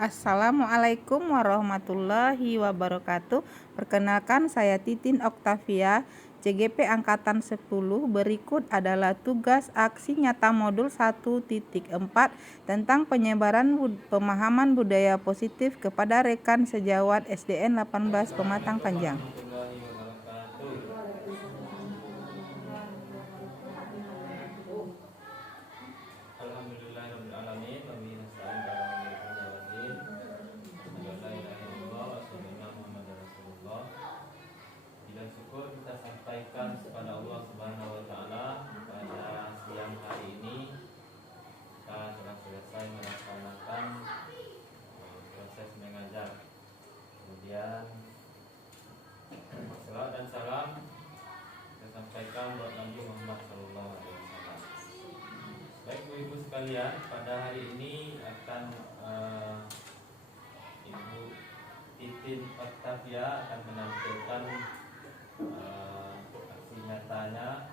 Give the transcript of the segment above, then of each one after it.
Assalamualaikum warahmatullahi wabarakatuh. Perkenalkan, saya Titin Oktavia, CGP Angkatan 10. Berikut adalah tugas aksi nyata modul 1.4 tentang penyebaran pemahaman budaya positif kepada rekan sejawat SDN 18 Pematang Panjang. Syukur kita sampaikan kepada Allah Subhanahu wa taala pada siang hari ini kita telah selesai melaksanakan proses mengajar. Kemudian salawat dan salam kita sampaikan buat Nabi Muhammad sallallahu alaihi wasallam. Baik Ibu sekalian, pada hari ini akan Ibu Titin Oktavia akan menampilkan aksi nyatanya,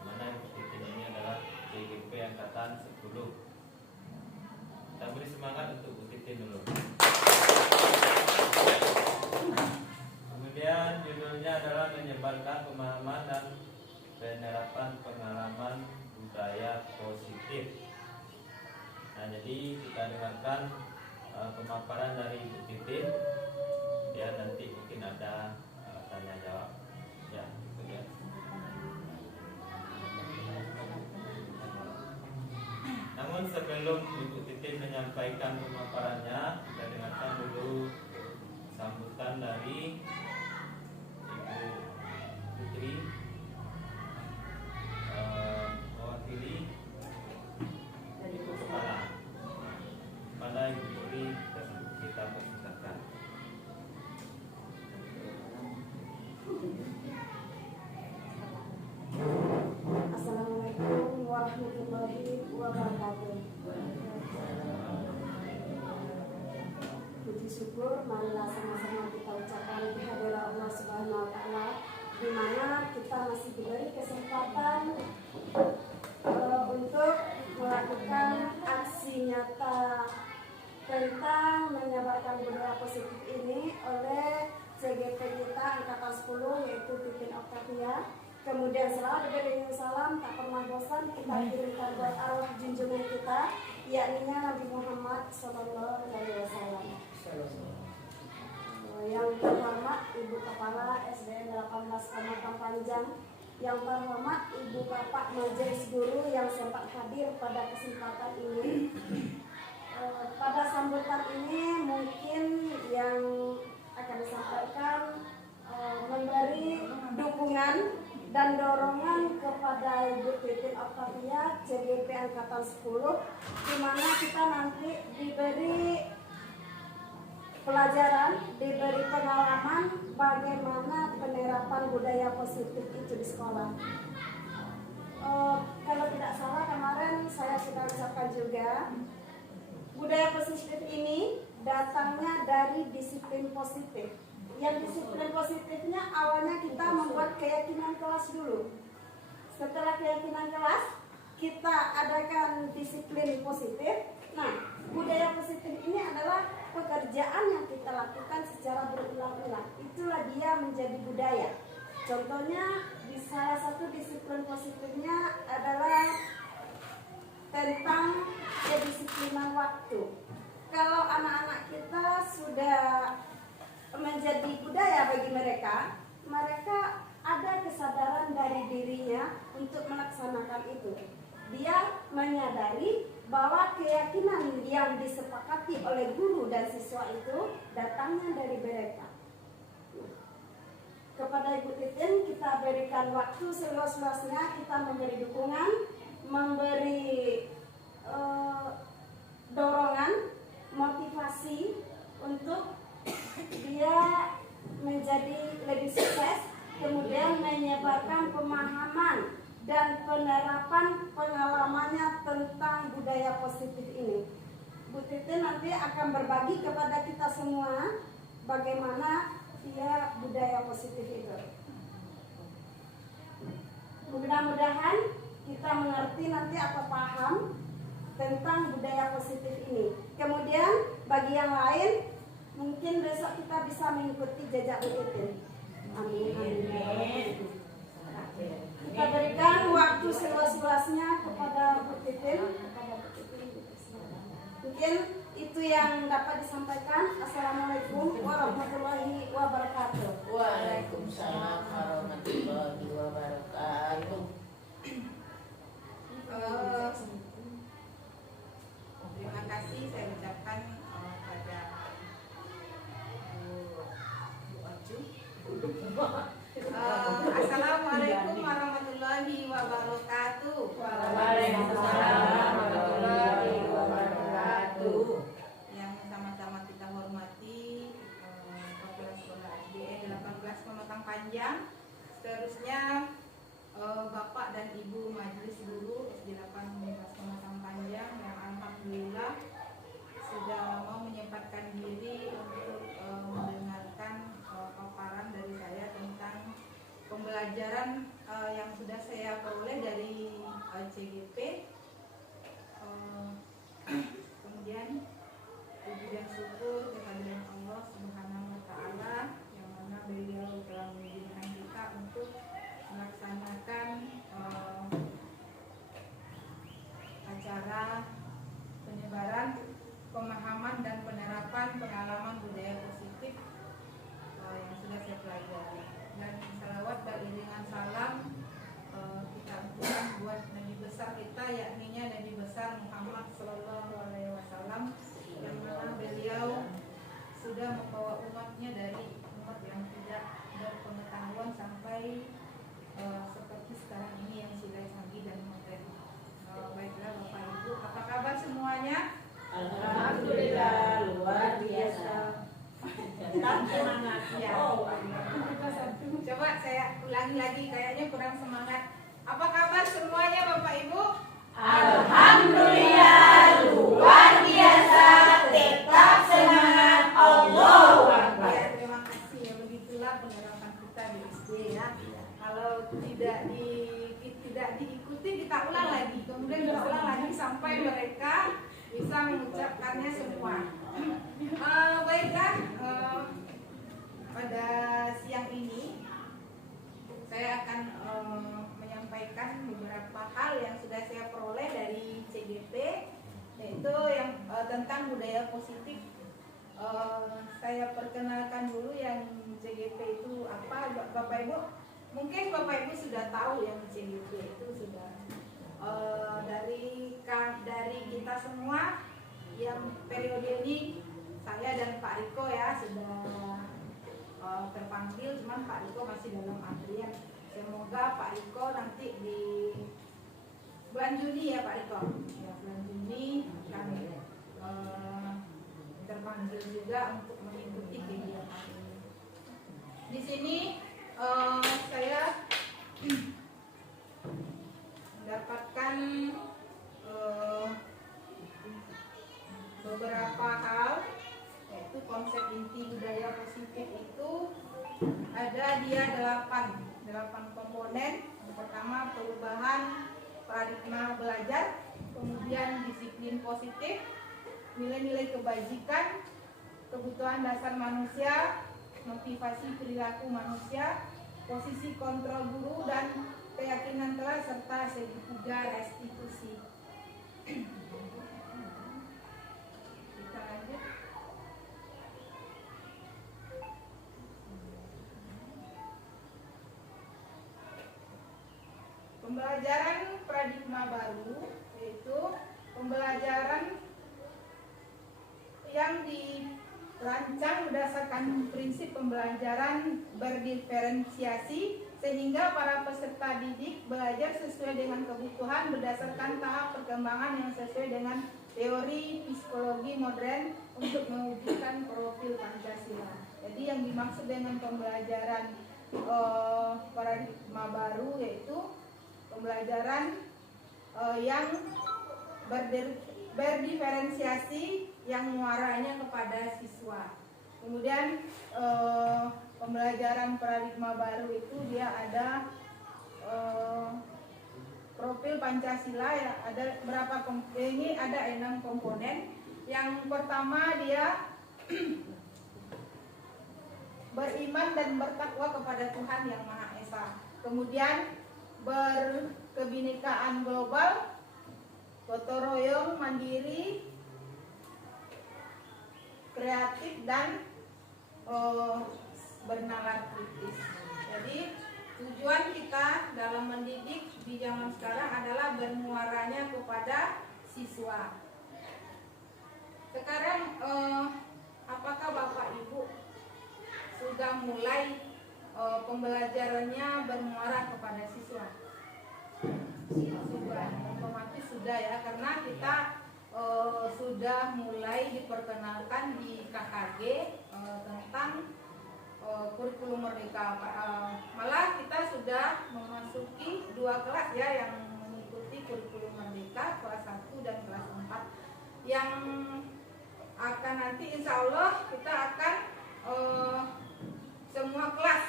mana Ibu Titin ini adalah CGP Angkatan 10. Kita beri semangat untuk Bu Titin dulu. Kemudian judulnya adalah menyebarkan pemahaman dan penerapan pengalaman budaya positif. Nah, jadi kita dengarkan pemaparan dari Bu Titin. Ya, nanti mungkin ada tanya jawab. Ya, itu ya. Namun sebelum Ibu Titin menyampaikan pemaparannya, kita dengarkan dulu sambutan dari Ibu Putri mewakili Ibu Kepala. Pada Ibu Putri kita persilakan. Assalamualaikum warahmatullahi wabarakatuh. Puji syukur marilah sama-sama kita ucapkan kehadiran Allah Subhanahu wa taala, di mana kita masih diberi kesempatan untuk melakukan aksi nyata tentang menyebarkan budaya positif ini oleh CGP kita Angkatan 10, yaitu Titin Oktavia. Kemudian selalu diberi salam, tak pernah bosan kita kirimkan buat arwah junjungan kita, yakni Nabi Muhammad Sallallahu Alaihi Wasallam. Yang terhormat Ibu Kepala SDN 18 Pematang Panjang, yang terhormat Ibu Bapak Majelis Guru yang sempat hadir pada kesempatan ini. Pada sambutan ini mungkin yang akan disampaikan memberi dukungan dan dorongan kepada Ibu Titin Oktavia CGP Angkatan 10, di mana kita nanti diberi pelajaran, diberi pengalaman bagaimana penerapan budaya positif itu di sekolah. Kalau tidak salah kemarin saya sudah ucapkan juga, budaya positif ini datangnya dari disiplin positif. Yang disiplin positifnya awalnya kita membuat keyakinan kelas dulu. Setelah keyakinan kelas, kita adakan disiplin positif. Nah, budaya positif ini adalah pekerjaan yang kita lakukan secara berulang-ulang. Itulah dia menjadi budaya. Contohnya, di salah satu disiplin positifnya adalah tentang kedisiplinan waktu. Kalau anak-anak kita sudah menjadi budaya bagi mereka, mereka ada kesadaran dari dirinya untuk melaksanakan itu. Dia menyadari bahwa keyakinan yang disepakati oleh guru dan siswa itu datangnya dari mereka. Kepada Ibu Titin kita berikan waktu seluas-luasnya, kita memberi dukungan, memberi dorongan, motivasi untuk dia menjadi lebih sukses, kemudian menyebarkan pemahaman dan penerapan pengalamannya tentang budaya positif ini. Bu Titin nanti akan berbagi kepada kita semua bagaimana dia budaya positif itu. Mudah-mudahan kita mengerti nanti atau paham tentang budaya positif ini. Kemudian bagi yang lain mungkin besok kita bisa mengikuti jejak Bu Titin. Amin. Kita berikan waktu seluas-luasnya kepada Bu Titin. Mungkin itu yang dapat disampaikan. Assalamualaikum warahmatullahi wabarakatuh. Waalaikumsalam warahmatullahi wabarakatuh. Terima kasih saya ucapkan pada Bu Ocu. Assalamualaikum warahmatullahi wabarakatuh. Waalaikumsalam warahmatullahi wabarakatuh. Yang sama-sama kita hormati Kepala Sekolah SDN 18 Pematang Panjang. Seterusnya Bapak dan Ibu Majelis Guru SD 18 Pematang Panjang yang alhamdulillah sudah mau menyempatkan diri untuk mendengarkan paparan dari saya tentang pembelajaran yang sudah saya peroleh dari CGP. Kemudian puji dan syukur kehadiran Allah Subhanahu wa taala yang mana beliau telah mengizinkan kita untuk melaksanakan acara penyebaran pemahaman dan penerapan pengalaman budaya positif yang sudah saya pelajari. Dan salawat beriringan salam kita aturkan buat Nabi besar kita, yakni Nabi besar Muhammad Sallallahu Alaihi Wasallam, yang mana beliau sudah membawa umatnya dari umat yang tidak berpengetahuan sampai seperti sekarang ini yang sudah canggih dan modern. Baiklah Bapak Ibu, apa kabar semuanya? Alhamdulillah luar biasa. Tetap semangat Ya. Coba saya ulangi lagi, kayaknya kurang semangat. Apa kabar semuanya Bapak Ibu? Alhamdulillah luar biasa. Tetap semangat. Allahu Akbar. Ya, terima kasih ya, begitulah penerapan kita di SD ya. Kalau tidak diikuti kita ulang lagi, kemudian kita ulang lagi sampai mereka bisa mengucapkannya semua. Baiklah, pada siang ini saya akan menyampaikan beberapa hal yang sudah saya peroleh dari CGP, yaitu yang tentang budaya positif. Saya perkenalkan dulu yang CGP itu apa, Bapak Ibu. Mungkin Bapak Ibu sudah tahu yang CGP itu sudah dari kita semua yang periode ini, saya dan Pak Riko ya sudah terpanggil, cuman Pak Riko masih dalam antrian. Semoga Pak Riko nanti di bulan Juni ya Pak Riko, ya bulan Juni akan terpanggil juga untuk mengikuti kegiatan ini. Di sini saya mendapatkan beberapa hal, yaitu konsep inti budaya positif itu ada dia 8 komponen. Yang pertama perubahan paradigma belajar, kemudian disiplin positif, nilai-nilai kebajikan, kebutuhan dasar manusia, motivasi perilaku manusia, posisi kontrol guru, dan keyakinan telah, serta segitiga restitusi. Kita lanjut. Pembelajaran paradigma baru, yaitu pembelajaran yang dirancang berdasarkan prinsip pembelajaran berdiferensiasi, sehingga para peserta didik belajar sesuai dengan kebutuhan berdasarkan tahap perkembangan yang sesuai dengan teori psikologi modern untuk mewujudkan profil Pancasila. Jadi yang dimaksud dengan pembelajaran paradigma baru yaitu pembelajaran yang berdiferensiasi yang muaranya kepada siswa. Kemudian pembelajaran paradigma baru itu dia ada profil Pancasila ya, ada berapa ini ada 6 komponen. Yang pertama dia beriman dan bertakwa kepada Tuhan yang Maha Esa. Kemudian berkebinekaan global, gotong royong, mandiri, kreatif, dan bernalar kritis. Jadi tujuan kita dalam mendidik di zaman sekarang adalah bermuaranya kepada siswa. Sekarang apakah Bapak Ibu sudah mulai pembelajarannya bermuara kepada siswa? Sudah, otomatis sudah ya, karena kita sudah mulai diperkenalkan di KKG tentang kurikulum merdeka. Malah kita sudah memasuki 2 kelas ya yang mengikuti kurikulum merdeka, kelas 1 dan kelas 4, yang akan nanti insya Allah kita akan semua kelas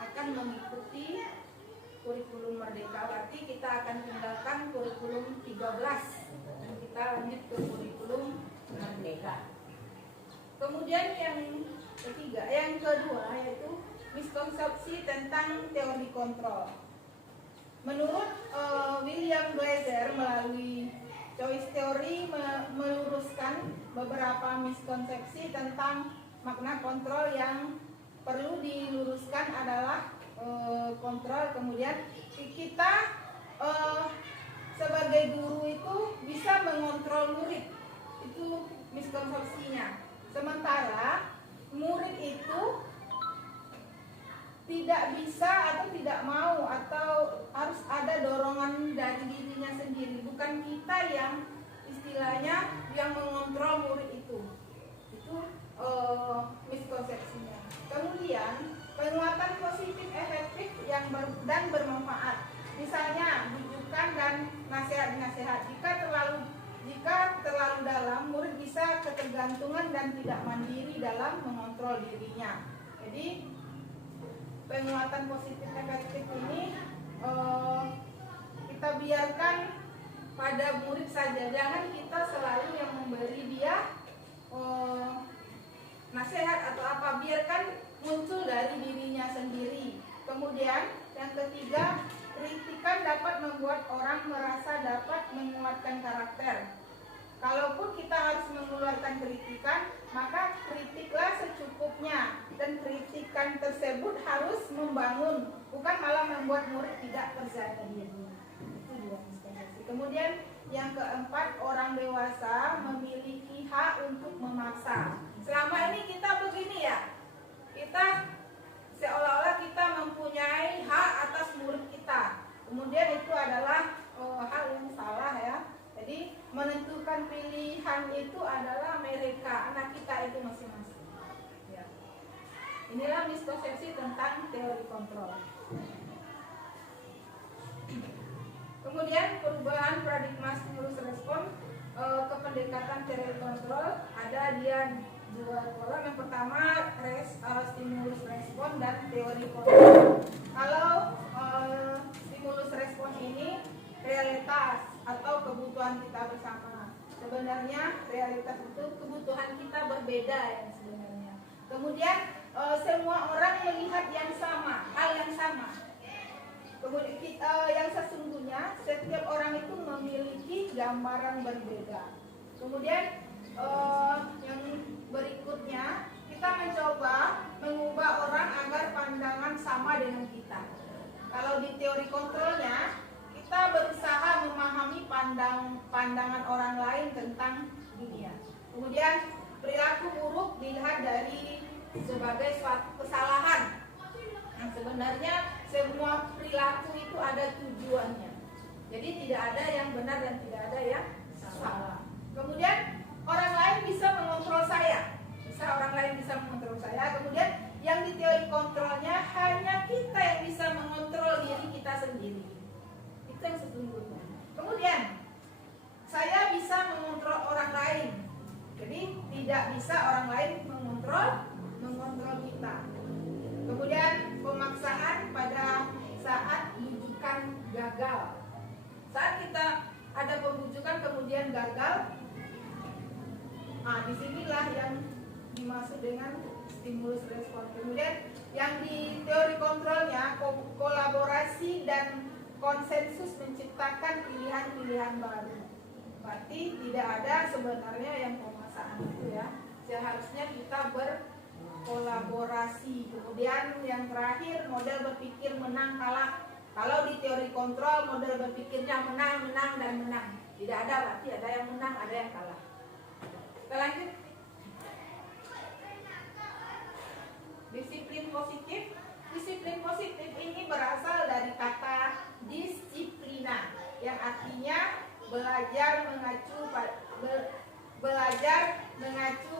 akan mengikuti kurikulum merdeka. Berarti kita akan tinggalkan kurikulum 13 dan kita lanjut ke kurikulum merdeka. Kemudian yang kedua yaitu miskonsepsi tentang teori kontrol. Menurut William Glaser melalui choice theory meluruskan beberapa miskonsepsi tentang makna kontrol. Yang perlu diluruskan adalah kontrol. Kemudian kita sebagai guru itu bisa mengontrol murid, itu miskonsepsinya. Sementara murid itu tidak bisa atau tidak mau atau harus ada dorongan dari dirinya sendiri. Bukan kita yang istilahnya yang mengontrol murid itu miskonsepsinya. Kemudian penguatan positif efektif dan bermanfaat. Misalnya bujukan dan nasihat-nasihat. Jika terlalu dalam, murid bisa ketergantungan dan tidak mandiri dalam mengontrol dirinya. Jadi penguatan positif efektif ini kita biarkan pada murid saja. Jangan kita selalu yang memberi dia nasihat atau apa, biarkan muncul dari dirinya sendiri. Kemudian yang ketiga, kritikan dapat membuat orang merasa dapat menguatkan karakter. Kalaupun kita harus mengeluarkan kritikan, maka kritiklah secukupnya, dan kritikan tersebut harus membangun, bukan malah membuat murid tidak percaya diri. Itu juga miskonsepsi. Kemudian yang keempat, orang dewasa memiliki hak untuk memaksa. Selama ini kita begini ya, kita seolah-olah kita mempunyai hak atas murid kita. Kemudian itu adalah hal yang salah ya. Jadi menentukan pilihan itu adalah mereka, anak kita itu masing-masing. Ya. Inilah miskonsepsi tentang teori kontrol. Kemudian perubahan paradigma stimulus respon ke pendekatan teori kontrol, ada dia 2 kolom. Yang pertama stimulus respon dan teori kontrol. Kalau stimulus respon ini realitas atau kebutuhan kita bersama. Sebenarnya realitas itu kebutuhan kita berbeda ya sebenarnya. Kemudian semua orang melihat yang sama, hal yang sama. Kemudian yang sesungguhnya setiap orang itu memiliki gambaran berbeda. Kemudian yang berikutnya, kita mencoba mengubah orang agar pandangan sama dengan kita. Kalau di teori kontrolnya, kita berusaha memahami pandangan orang lain tentang dunia. Kemudian perilaku buruk dilihat dari sebagai suatu kesalahan. Yang sebenarnya semua perilaku itu ada tujuannya. Jadi tidak ada yang benar dan tidak ada yang salah. Kemudian orang lain bisa mengontrol saya. Orang lain bisa mengontrol saya. Kemudian yang di teori kontrolnya hanya kita yang bisa mengontrol diri kita sendiri. Itu yang sesungguhnya. Kemudian saya bisa mengontrol orang lain. Jadi tidak bisa orang lain mengontrol kita. Kemudian pemaksaan pada saat bujukan gagal. Saat kita ada pembujukan kemudian gagal, Nah, disinilah yang dimaksud dengan stimulus respon. Kemudian yang di teori kontrolnya, kolaborasi dan konsensus menciptakan pilihan-pilihan baru. Berarti tidak ada sebenarnya yang pemaksaan itu ya. Seharusnya kita berkolaborasi. Kemudian yang terakhir, model berpikir menang kalah. Kalau di teori kontrol, model berpikirnya menang, menang, dan menang. Tidak ada, berarti ada yang menang, ada yang kalah. Kita lanjut. Disiplin positif. Disiplin positif ini berasal dari kata disiplina, yang artinya belajar mengacu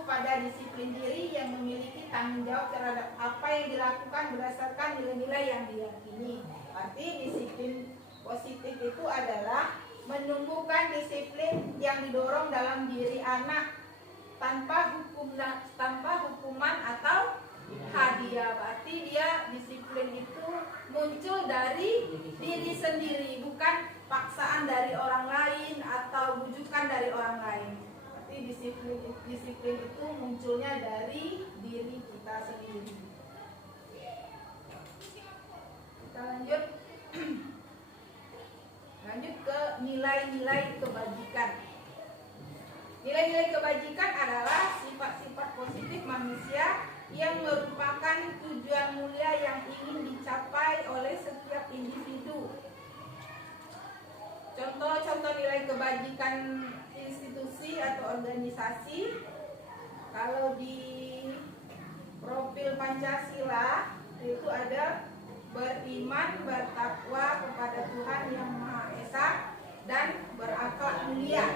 pada disiplin diri yang memiliki tanggung jawab terhadap apa yang dilakukan berdasarkan nilai-nilai yang diyakini. Arti disiplin positif itu adalah menumbuhkan disiplin yang didorong dalam diri anak tanpa hukuman atau hadiah. Berarti dia disiplin itu muncul dari diri sendiri, bukan paksaan dari orang lain atau bujukan dari orang lain. Berarti disiplin itu munculnya dari diri kita sendiri. Kita lanjut ke nilai-nilai kebajikan. Nilai-nilai kebajikan adalah sifat-sifat positif manusia yang merupakan tujuan mulia yang ingin dicapai oleh setiap individu. Contoh-contoh nilai kebajikan institusi atau organisasi, kalau di profil Pancasila itu ada beriman, bertakwa kepada Tuhan Yang Maha Esa, dan berakhlak mulia.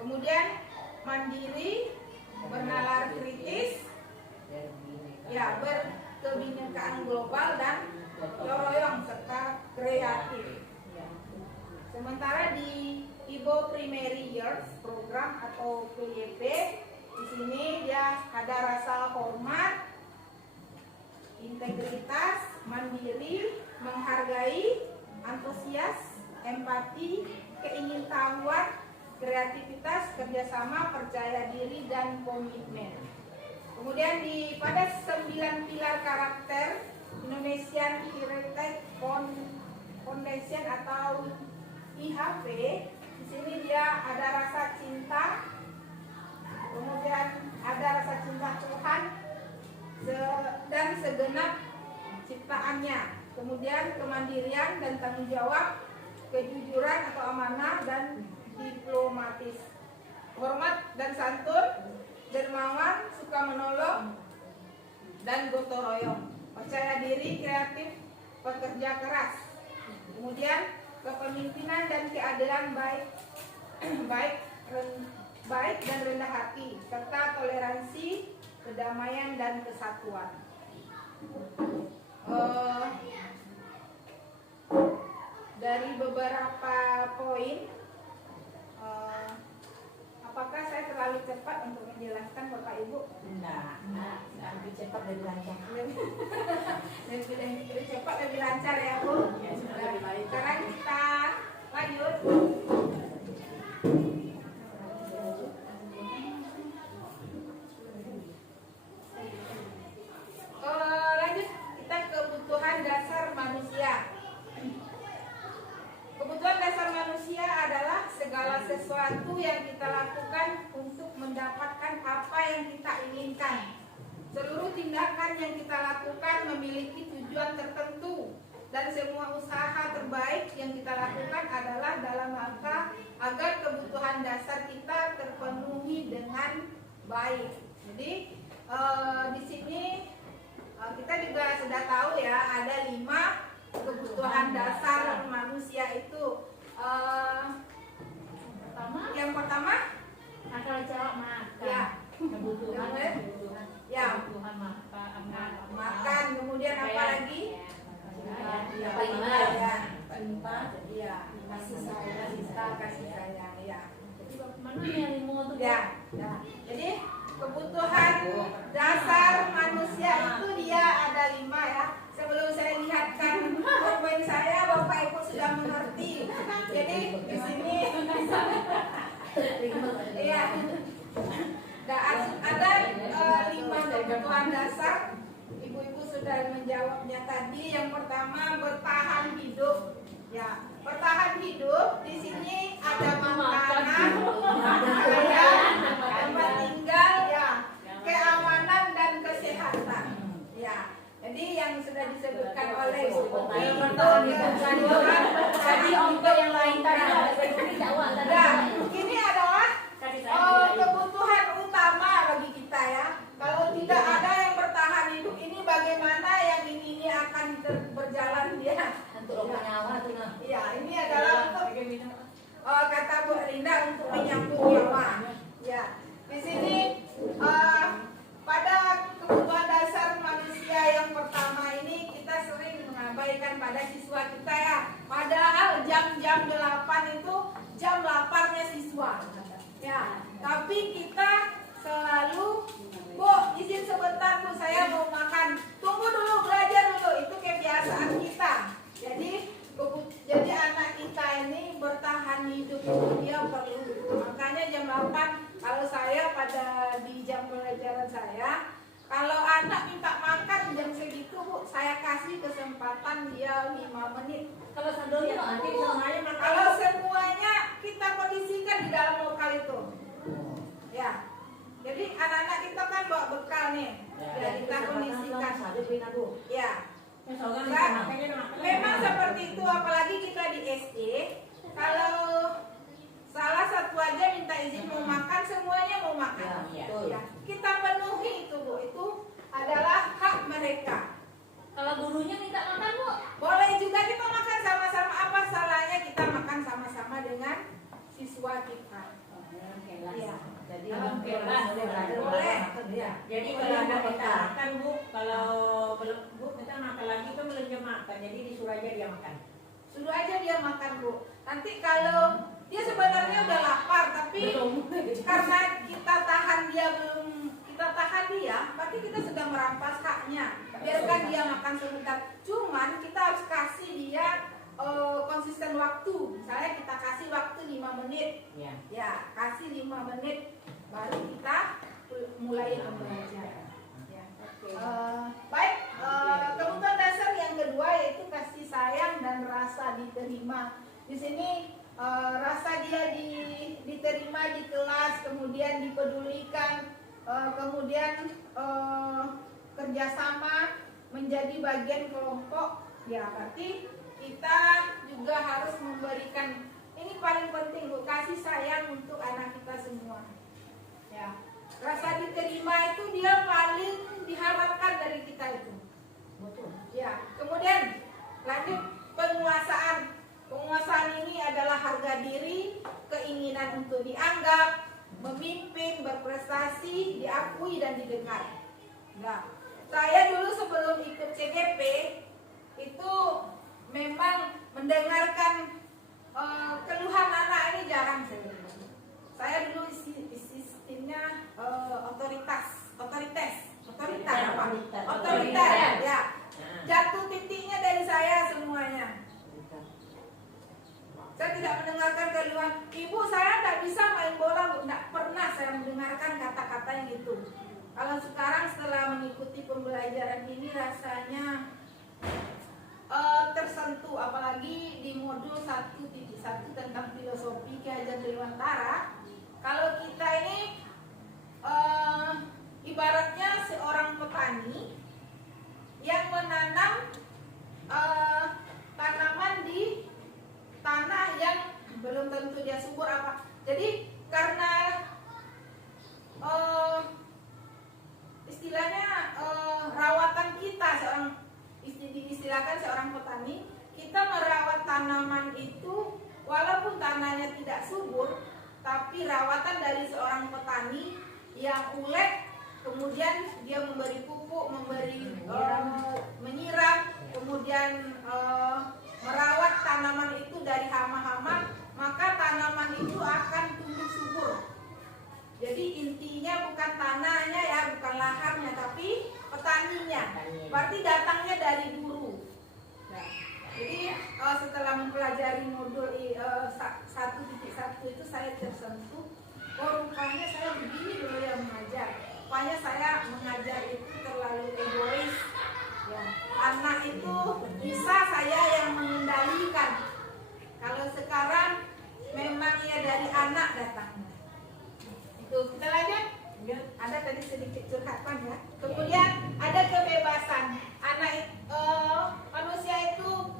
Kemudian mandiri, bernalar kritis, ya, berkebinekaan global, dan royong serta kreatif. Sementara di Ibo Primary Years Program atau PYP, di sini dia ada rasa hormat, integritas, mandiri, menghargai, antusias, empati, keingintahuan, kreativitas, kerjasama, percaya diri, dan komitmen. Kemudian pada 9 pilar karakter Indonesian Heritage Foundation atau IHP, di sini dia ada rasa cinta, kemudian ada rasa cinta Tuhan dan segenap ciptaannya, kemudian kemandirian dan tanggung jawab, kejujuran atau amanah dan diplomatis, hormat dan santun, dermawan, suka menolong, dan gotong royong, percaya diri, kreatif, pekerja keras. Kemudian kepemimpinan dan keadilan baik dan rendah hati, serta toleransi, kedamaian, dan kesatuan. Dari beberapa poin, apakah saya terlalu cepat untuk menjelaskan Bapak Ibu? Nah, lebih cepat lebih lancar. Lebih cepat lebih lancar ya Bu. Sekarang kita lanjut. Lanjut kita kebutuhan dasar manusia. Kebutuhan dasar manusia adalah segala sesuatu yang kita lakukan untuk mendapatkan apa yang kita inginkan. Seluruh tindakan yang kita lakukan memiliki tujuan tertentu, dan semua usaha terbaik yang kita lakukan adalah dalam rangka agar kebutuhan dasar kita terpenuhi dengan baik. Jadi di sini kita juga sudah tahu ya, ada 5 kebutuhan dasar manusia itu. Yang pertama Asal jawab makan. ya, Kebutuhan ya, kebutuhan makan. Kemudian apa lagi? Ya, kasih sayang, ya. mana yang limo tuh? Ya, jadi kebutuhan dasar manusia itu dia ada 5 ya. Sebelum saya lihatkan poin saya, Bapak Ibu sudah mengerti. Jadi di sini Iya. Ada 5 kebutuhan dasar. Ibu-ibu sudah menjawabnya tadi. Yang pertama bertahan hidup. Ya, bertahan hidup di sini ada makanan, pakaian, tempat tinggal, ya, keamanan dan kesehatan. Ya, jadi yang sudah disebutkan oleh Bu Popi itu kebutuhan tadi untuk yang lain tadi. Nah, ini adalah kebutuhan utama bagi kita ya. Kalau tidak ada yang bertahan hidup ini bagaimana yang ini akan berjalan dia? Iya, ini adalah untuk kata Bu Linda untuk menyambung nyawa. Ya, di sini pada kebutuhan dasar manusia yang pertama ini kita sering mengabaikan pada siswa kita ya. Padahal jam-jam 8 itu jam laparnya siswa. Ya, tapi kita selalu, Bu, izin sebentar Bu, saya mau makan. Tunggu dulu, belajar dulu. Itu kebiasaan kita. Jadi anak kita ini bertahan hidup itu dia perlu. Makanya jam 8 kalau saya di jam pelajaran saya, kalau anak minta makan jam segitu Bu, saya kasih kesempatan dia 5 menit. Kalau sandalnya nanti semuanya makan. Kalau semuanya kita kondisikan di dalam lokal itu. Ya. Jadi anak-anak kita kan bawa bekal nih. Ya, kita kondisikan. Ya. Memang seperti itu, apalagi kita di SD. Kalau salah satu aja minta izin mau makan, semuanya mau makan. Ya. Kita penuhi itu Bu, itu adalah hak mereka. Kalau gurunya minta makan Bu, Boleh juga kita makan sama-sama, apa salahnya kita makan sama-sama dengan siswa kita. Ya. jadi dalam kelas Boleh. Ya. Jadi kalau ada minta makan Bu, kalau belum Bu minta makan lagi kan belum jam makan, jadi disuruh aja dia makan. Suruh aja dia makan Bu. Nanti kalau dia sebenarnya udah lapar, tapi karena kita tahan dia berarti kita sudah merampas haknya. Biarkan dia makan sebentar. Cuman kita harus kasih dia konsisten waktu. Misalnya kita kasih waktu 5 menit. Ya, kasih 5 menit baru kita mulai pembelajaran. Ya. Baik, kebutuhan dasar yang kedua yaitu kasih sayang dan rasa diterima. Di sini rasa dia diterima di kelas, kemudian dipedulikan, kemudian kerjasama menjadi bagian kelompok. Ya, berarti kita juga harus memberikan, ini paling penting Bu, kasih sayang untuk anak kita semua. Ya, rasa diterima itu dia paling diharapkan dari kita itu. Ya, kemudian lanjut penguasaan. Penguasaan ini adalah harga diri, keinginan untuk dianggap, memimpin, berprestasi, diakui dan didengar. Nah, saya dulu sebelum ikut CGP itu memang mendengarkan keluhan anak ini jarang sebenarnya. Saya dulu sistemnya otoritas ya. Jatuh titiknya dari saya semuanya. Saya tidak mendengarkan keluhan, Ibu saya tidak bisa main bola Bu, tidak pernah saya mendengarkan kata-kata yang itu. Kalau sekarang setelah mengikuti pembelajaran ini rasanya tersentuh, apalagi di modul 1.1 tentang filosofi Ki Hajar Dewantara. Kalau kita ini ibaratnya seorang petani yang menanam tanaman di tanah yang belum tentu dia subur apa. Jadi karena istilahnya rawatan kita diistilahkan seorang petani, kita merawat tanaman itu walaupun tanahnya tidak subur, tapi rawatan dari seorang petani yang ulet, kemudian dia memberi pupuk, menyiram, kemudian merawat tanaman itu dari hama-hama, maka tanaman itu akan tumbuh subur. Jadi intinya bukan tanahnya ya, bukan lahannya, tapi petaninya. Berarti datangnya dari guru. Nah, jadi setelah mempelajari modul 1.1 waktu itu saya tersentuh, oh rupanya saya begini dulu yang mengajar. Rupanya saya mengajar itu terlalu egois. Ya, anak itu bisa saya yang mengendalikan. Kalau sekarang memang ya dari anak datangnya. Itu kita lanjut. Ya, ada tadi sedikit curhatan ya. Kemudian ada kebebasan. Manusia itu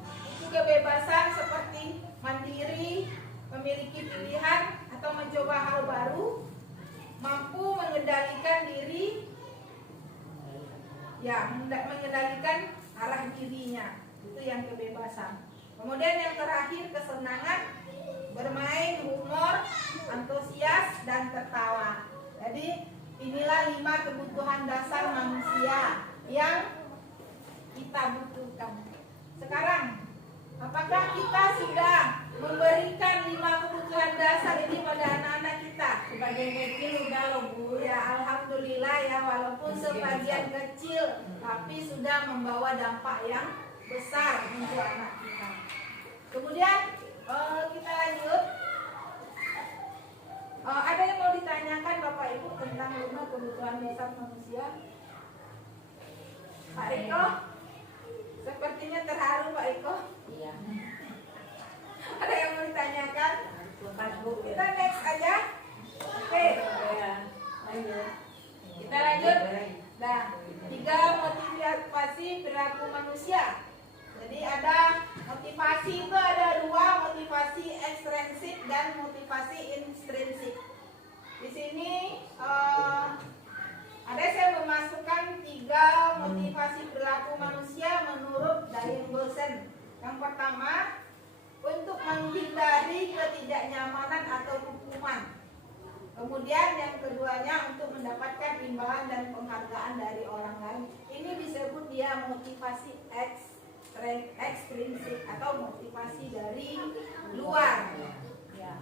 kebebasan seperti mandiri, memiliki pilihan atau mencoba hal baru, mampu mengendalikan diri, ya mengendalikan arah dirinya. Itu yang kebebasan. Kemudian yang terakhir kesenangan, bermain, humor, antusias dan tertawa. Jadi inilah 5 kebutuhan dasar manusia yang kita butuhkan. Sekarang, apakah kita sudah memberikan 5 kebutuhan dasar ini pada anak-anak kita? Sebagian kecil udah loh Bu. Ya, alhamdulillah ya, walaupun sebagian kecil, tapi sudah membawa dampak yang besar untuk anak kita. Kemudian kita lanjut. Ada yang mau ditanyakan Bapak Ibu tentang 5 kebutuhan dasar manusia? Pak Eko? Sepertinya terharu Pak Eko. Iya. Ada yang mau ditanyakan? Lepas Bu. Kita next aja. Oke. Ya. Lanjut. Kita lanjut. Nah, 3 motivasi perilaku manusia. Jadi ada motivasi itu ada 2, motivasi ekstrinsik dan motivasi intrinsik. Di sini ada saya memasukkan 3 motivasi perilaku manusia menurut Diane Wilson. Yang pertama, untuk menghindari ketidaknyamanan atau hukuman. Kemudian yang keduanya untuk mendapatkan imbalan dan penghargaan dari orang lain. Ini disebut dia motivasi ekstrinsik atau motivasi dari luar. Ya.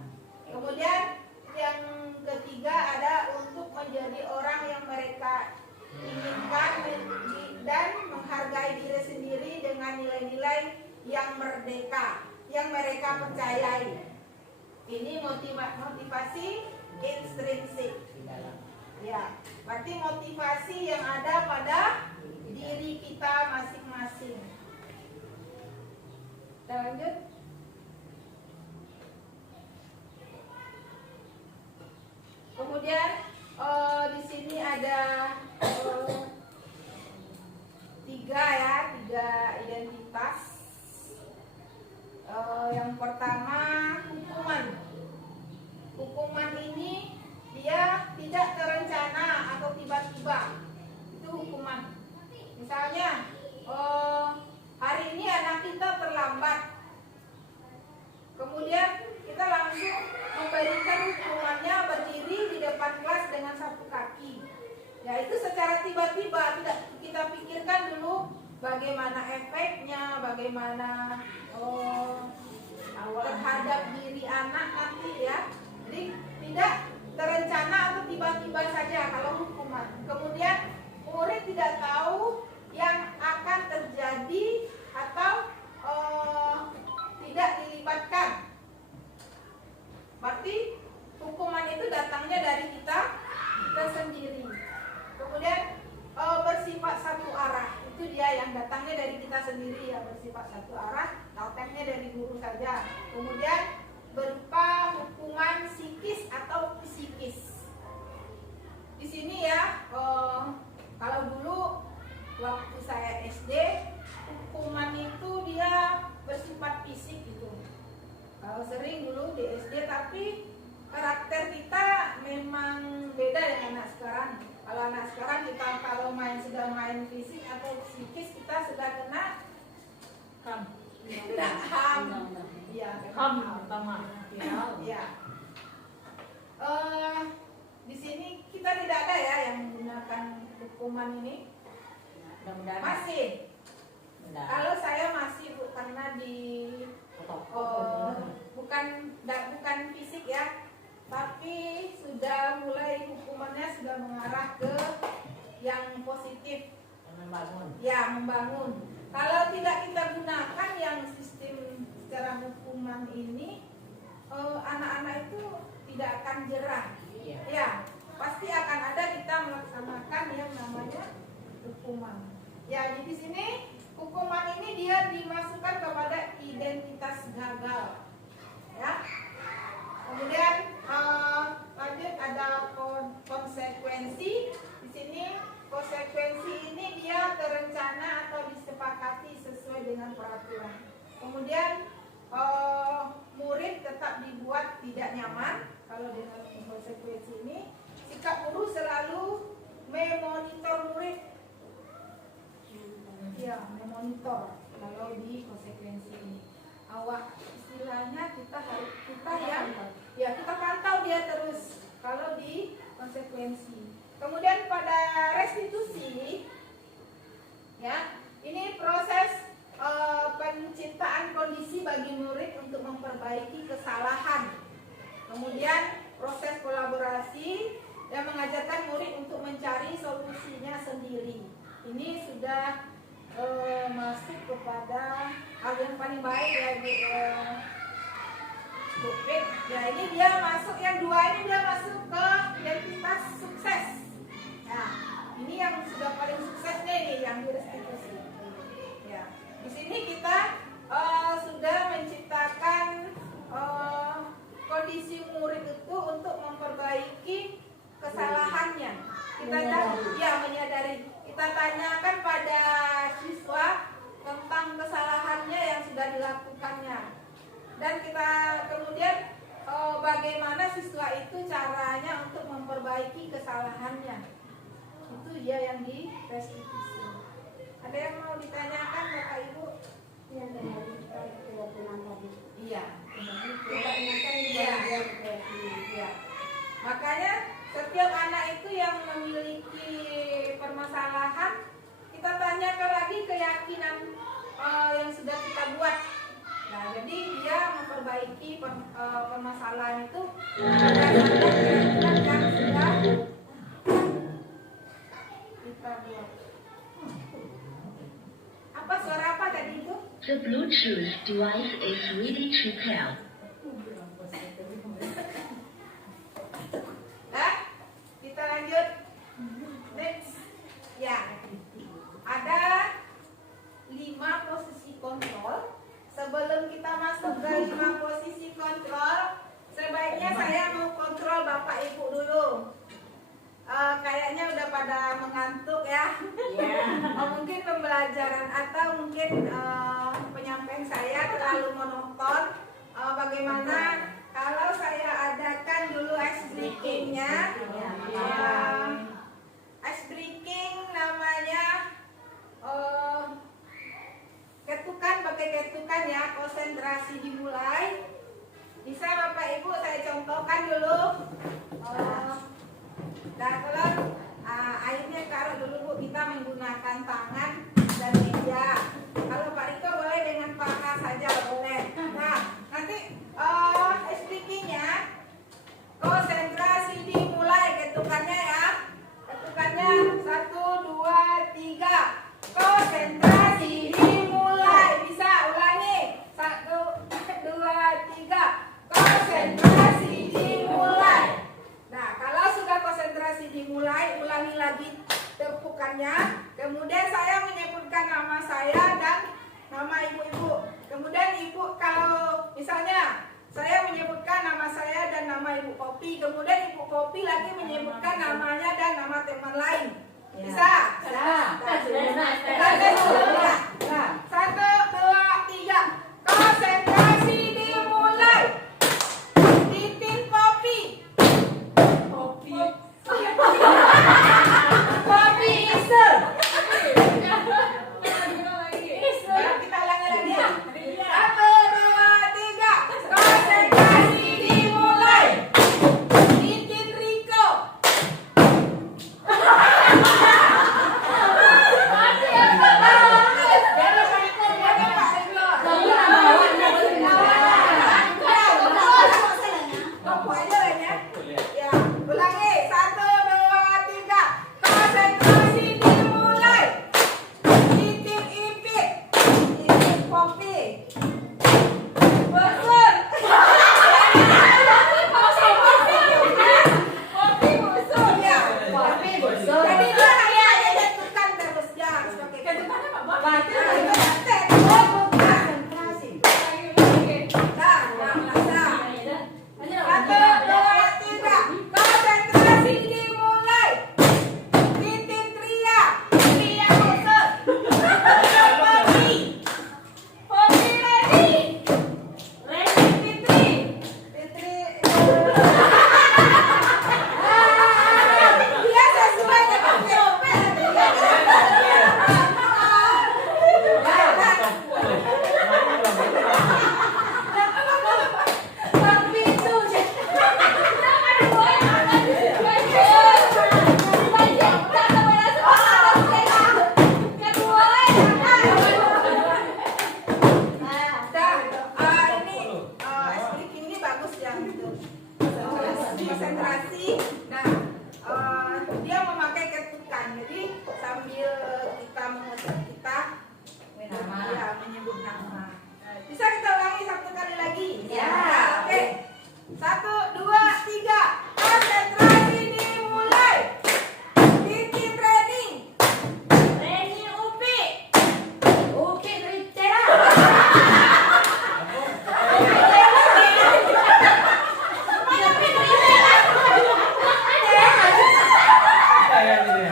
Kemudian yang ketiga ada untuk menjadi orang yang mereka inginkan dan menghargai diri sendiri dengan nilai-nilai yang merdeka, yang mereka percayai. Ini motivasi intrinsik. Ya, berarti motivasi yang ada pada diri kita masing-masing. Kita lanjut. Kemudian di sini ada 3 identitas. Yang pertama hukuman. Hukuman ini dia tidak terencana atau tiba-tiba. Itu hukuman. Misalnya hari ini anak kita terlambat. Kemudian kita langsung memberikan hukumannya berdiri di depan kelas dengan 1 kaki. Ya itu secara tiba-tiba, tidak kita pikirkan dulu bagaimana efeknya, bagaimana terhadap diri anak nanti ya. Jadi tidak terencana atau tiba-tiba saja kalau hukuman. Kemudian murid tidak tahu yang akan terjadi atau tidak dilibatkan. Berarti hukuman itu datangnya dari kita sendiri. Kemudian bersifat satu arah. Itu dia yang datangnya dari kita sendiri ya, bersifat satu arah. Lautannya dari guru saja. Kemudian berupa hukuman psikis atau psikis. Di sini ya, kalau dulu waktu saya SD, hukuman itu dia bersifat fisik gitu. Kalau sering dulu di SD, tapi karakter kita memang beda dengan anak sekarang. Kalau anak sekarang kita kalau sudah main fisik atau psikis, kita sudah kena HAM. Kena HAM. Iya, HAM pertama. Ya. Di sini kita tidak ada ya yang menggunakan hukuman ini. Mudah-mudahan. Masih. Kalau saya masih karena di bukan fisik ya, tapi sudah mulai hukumannya sudah mengarah ke yang positif. Membangun. Ya, membangun. Kalau tidak kita gunakan yang sistem secara hukuman ini, anak-anak itu tidak akan jerah. Iya. Ya, pasti akan ada kita melaksanakan yang namanya hukuman. Ya, jadi di sini hukuman ini dia dimasukkan kepada identitas gagal. Ya. Kemudian lanjut ada konsekuensi. Di sini konsekuensi ini dia terencana atau disepakati sesuai dengan peraturan. Kemudian murid tetap dibuat tidak nyaman kalau dengan konsekuensi ini. Sikap guru selalu memonitor murid. Ya, memonitor kalau di konsekuensi ini. Istilahnya kita kita pantau dia terus kalau di konsekuensi. Kemudian pada restitusi, ya, ini proses penciptaan kondisi bagi murid untuk memperbaiki kesalahan. Kemudian proses kolaborasi dan mengajarkan murid untuk mencari solusinya sendiri. Ini sudah masuk kepada hal yang paling baik ya, Bu. Ya, ini dia masuk yang dua, ini dia masuk ke identitas sukses. Nah, ini yang sudah paling suksesnya ini yang di restitusi. Ya, di sini kita sudah menciptakan kondisi murid itu untuk memperbaiki kesalahannya. Kita menyadari. Kita tanyakan pada siswa tentang kesalahannya yang sudah dilakukannya. Dan kita kemudian bagaimana siswa itu caranya untuk memperbaiki kesalahannya. Itu dia yang di restitusi. Ada yang mau ditanyakan Bapak Ibu? Yang dari kita keyakinan tadi. Iya. Kita ingatkan juga dia keyakinan. Iya. Makanya setiap anak itu yang memiliki permasalahan, kita tanyakan lagi keyakinan yang sudah kita buat. Nah, jadi dia memperbaiki permasalahan itu berdasarkan keyakinan yang sudah kita buat. Apa suara apa tadi itu? The Bluetooth device is ready to pair. Kita lanjut. Next. Ya. Ada 5 posisi kontrol. Sebelum kita masuk ke 5 posisi kontrol, sebaiknya saya mau kontrol Bapak Ibu dulu. Kayaknya udah pada mengantuk ya. Mungkin pembelajaran atau mungkin penyampaian saya terlalu monoton. Bagaimana kalau saya adakan dulu ice breaking-nya? Ice breaking namanya ketukan, pakai ketukan ya, konsentrasi dimulai. Bisa Bapak Ibu saya contohkan dulu. Nah, kalau airnya taruh dulu Bu, kita menggunakan tangan dan meja. Kalau Pak Riko boleh dengan paha saja boleh. Nah, nanti SPK-nya konsentrasi dimulai, ketukannya ya. Ketukannya 1, 2, 3. Konsentrasi dimulai. Bisa ulangi. 1, 2, 3. Konsentrasi dimulai. Nah, kalau sudah konsentrasi dimulai, ulangi lagi tepukannya. Kemudian saya menyebutkan nama saya dan nama ibu-ibu. Kemudian ibu, kalau misalnya saya menyebutkan nama saya dan nama ibu Kopi, kemudian ibu Kopi lagi menyebutkan namanya dan nama teman lain. Bisa? Nah, 1, 2, 3. Konsentrasi dimulai. Titin Kopi. Kopi Isel. Kita ulangi lagi ya. 1, 2, 3. Konsentrasi dimulai. Titin Riko. kayak gini.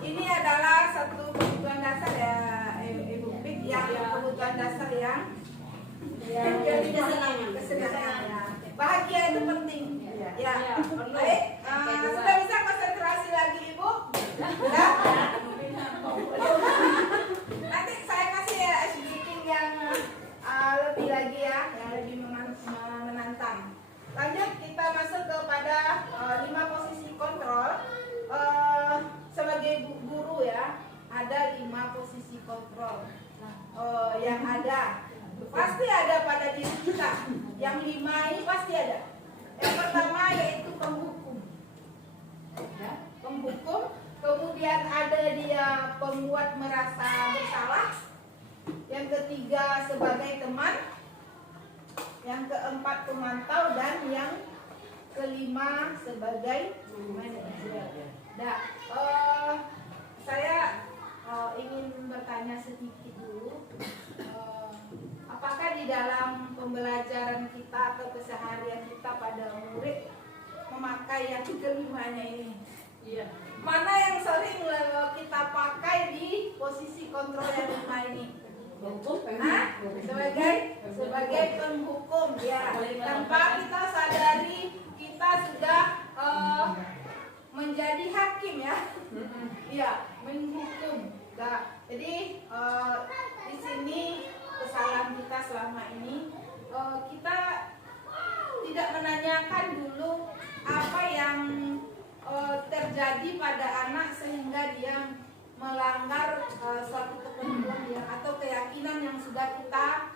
Ini adalah satu kebutuhan dasar ya, Ibu Pik, yang kebutuhan dasar yang jadi kesenangan ya. Bahagia itu penting. Ya. Baik, sudah bisa konsentrasi lagi Ibu? Ya. Nanti saya kasih ya speaking yang lebih lagi ya, yang lebih menantang. Lanjut kita masuk kepada 5 posisi kontrol. Sebagai guru ya, ada 5 posisi kontrol yang ada. Pasti ada pada diri kita. Yang 5 ini pasti ada. Yang pertama yaitu penghukum. Ya, penghukum. Kemudian ada dia pembuat merasa bersalah. Yang ketiga sebagai teman. Yang keempat pemantau, dan yang kelima sebagai manajer. Nah, saya ingin bertanya sedikit dulu. Apakah di dalam pembelajaran kita atau keseharian kita pada murid memakai yang kelimanya ini? Iya. Mana yang sering kita pakai di posisi kontrol yang 5 ini? Nah, sebagai penghukum ya. Tanpa kita sadari kita sudah menjadi hakim ya. Iya, menghukum. Nah, jadi di sini kesalahan kita selama ini kita tidak menanyakan dulu apa yang terjadi pada anak sehingga dia melanggar suatu ketentuan ya, atau keyakinan yang sudah kita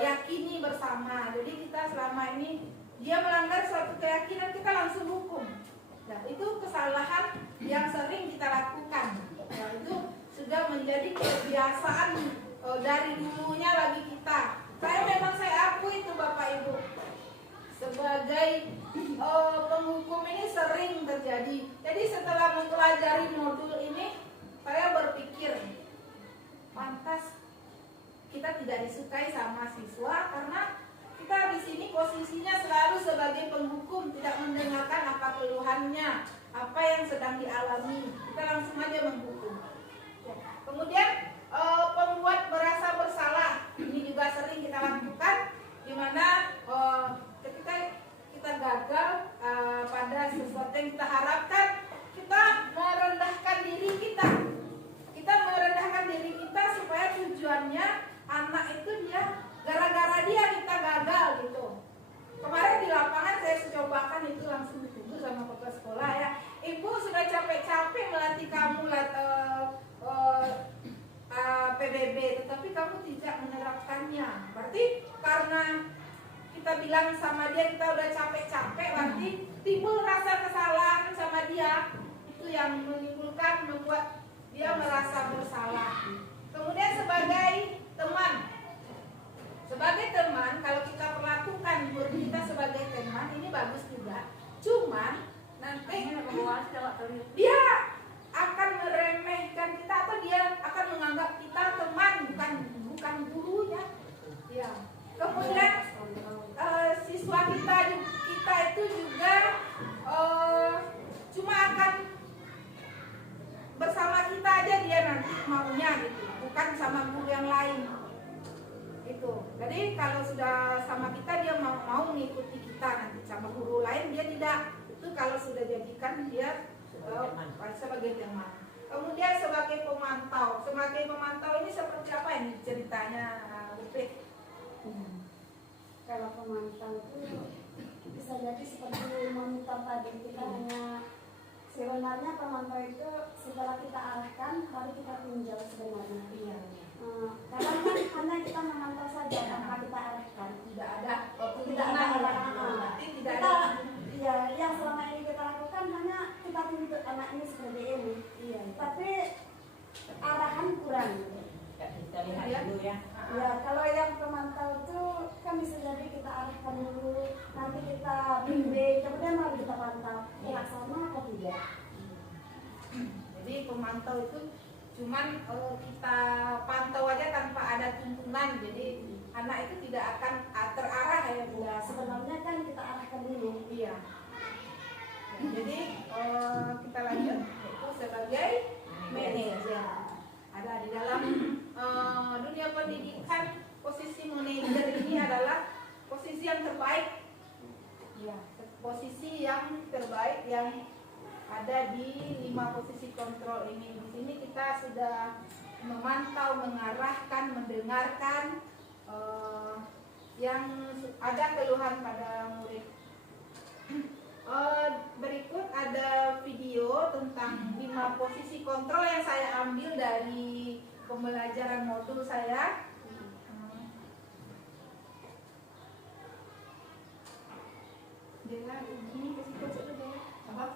yakini bersama. Jadi kita selama ini dia melanggar suatu keyakinan, kita langsung hukum. Nah, itu kesalahan yang sering kita lakukan. Nah, itu sudah menjadi kebiasaan dari dulunya lagi kita. Saya akui itu Bapak Ibu. Sebagai penghukum ini sering terjadi. Jadi setelah mempelajari modul ini, saya berpikir pantas kita tidak disukai sama siswa karena kita di sini posisinya selalu sebagai penghukum, tidak mendengarkan apa keluhannya, apa yang sedang dialami. Kita langsung aja menghukum. Kemudian pembuat merasa bersalah, ini juga sering kita lakukan, di mana ketika kita gagal pada sesuatu yang kita harapkan, kita merendahkan diri kita. Kita merendahkan diri kita supaya tujuannya anak itu dia gara-gara dia kita gagal gitu. Kemarin di lapangan saya cobakan itu, langsung dituduh sama kepala sekolah ya. Ibu sudah capek-capek melatih kamu PBB, tetapi kamu tidak menerapkannya. Berarti karena kita bilang sama dia kita udah capek-capek, berarti timbul rasa kesalahan sama dia. Itu yang menimbulkan, membuat dia merasa bersalah. Kemudian sebagai teman, kalau kita perlakukan murid kita sebagai teman, ini bagus juga. Cuman nanti dia akan meremehkan kita, atau dia akan menganggap kita teman, bukan gurunya. Ya. Kemudian siswa kita itu juga cuma akan bersama kita aja dia nanti maunya gitu, bukan sama guru yang lain. Itu. Jadi kalau sudah sama kita dia mau mengikuti kita, nanti sama guru lain dia tidak. kan dia sebagai teman. Kemudian sebagai pemantau. Sebagai pemantau ini seperti apa ini ceritanya, Bu Pik? Kalau pemantau itu bisa jadi seperti monitor tadi, kita hanya sebenarnya pemantau itu setelah kita arahkan baru kita tinjau sebenarnya. Iya. Karena kan hanya kita memantau saja tanpa kita arahkan. Tidak ada Tidak ada arahan. berarti tidak Kita, ada. iya, yang selama ini kita lakukan hanya kita tuntut anak ini seperti ini. Iya. Tapi arahan kurang. Kita lihat dulu ya. Ya, kalau yang pemantau itu kan bisa jadi kita arahkan dulu, nanti kita bimbing, kemudian baru kita pantau laksana atau tidak. Jadi pemantau itu cuman kita pantau aja tanpa ada tuntunan, jadi anak itu tidak akan terarah ya Bu. Ya, sebenarnya kan kita arahkan dulu. Iya. Jadi kita lanjut itu sebagai manajer. Ada di dalam dunia pendidikan, posisi manajer ini adalah posisi yang terbaik. Ya, posisi yang terbaik yang ada di 5 posisi kontrol ini. Di sini kita sudah memantau, mengarahkan, mendengarkan yang ada keluhan pada murid. Berikut ada video tentang 5 posisi kontrol yang saya ambil dari pembelajaran modul saya. Dengan ini ke situ saja ya. Apa?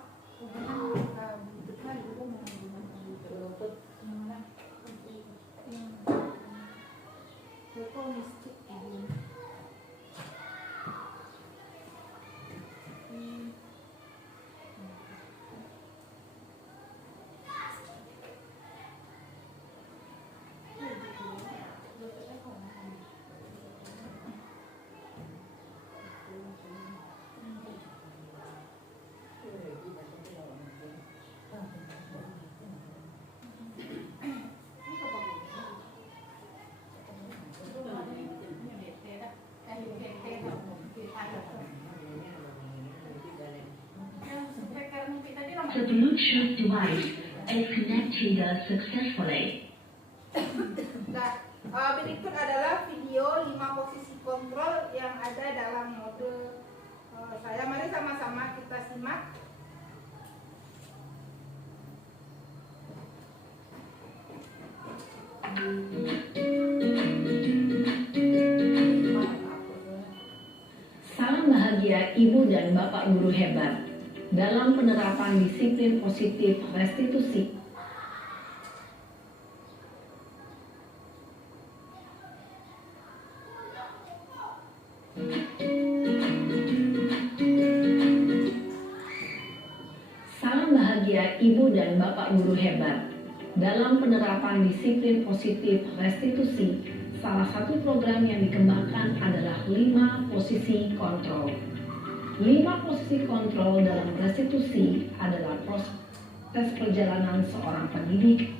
The Bluetooth device is connected successfully. Nah, berikut adalah video 5 posisi kontrol yang ada dalam modul saya. Mari sama-sama kita simak. Salam bahagia Ibu dan Bapak guru hebat dalam penerapan disiplin positif restitusi. Salam bahagia Ibu dan Bapak guru hebat dalam penerapan disiplin positif restitusi. Salah satu program yang dikembangkan adalah 5 posisi kontrol. 5 posisi kontrol dalam restitusi adalah proses perjalanan seorang pendidik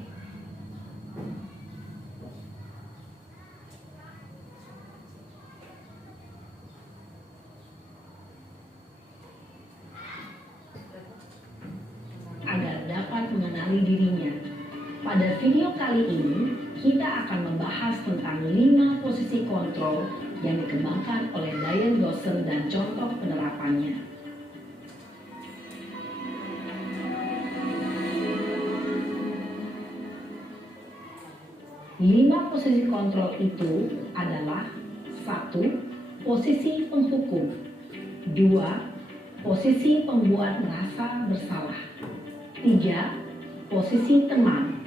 agar dapat mengenali dirinya. Pada video kali ini, kita akan membahas tentang 5 posisi kontrol yang dikembangkan oleh Diane Dawson dan contoh penerapannya. Lima posisi kontrol itu adalah 1. Posisi penghukum, 2. Posisi pembuat merasa bersalah, 3. Posisi teman,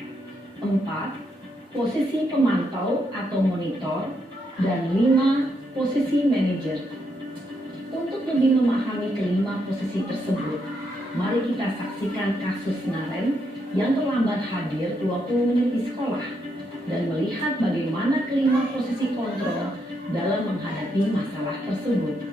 4. Posisi pemantau atau monitor, dan 5. Posisi manajer. Untuk lebih memahami kelima posisi tersebut, mari kita saksikan kasus Naren yang terlambat hadir 20 menit di sekolah dan melihat bagaimana kelima posisi kontrol dalam menghadapi masalah tersebut.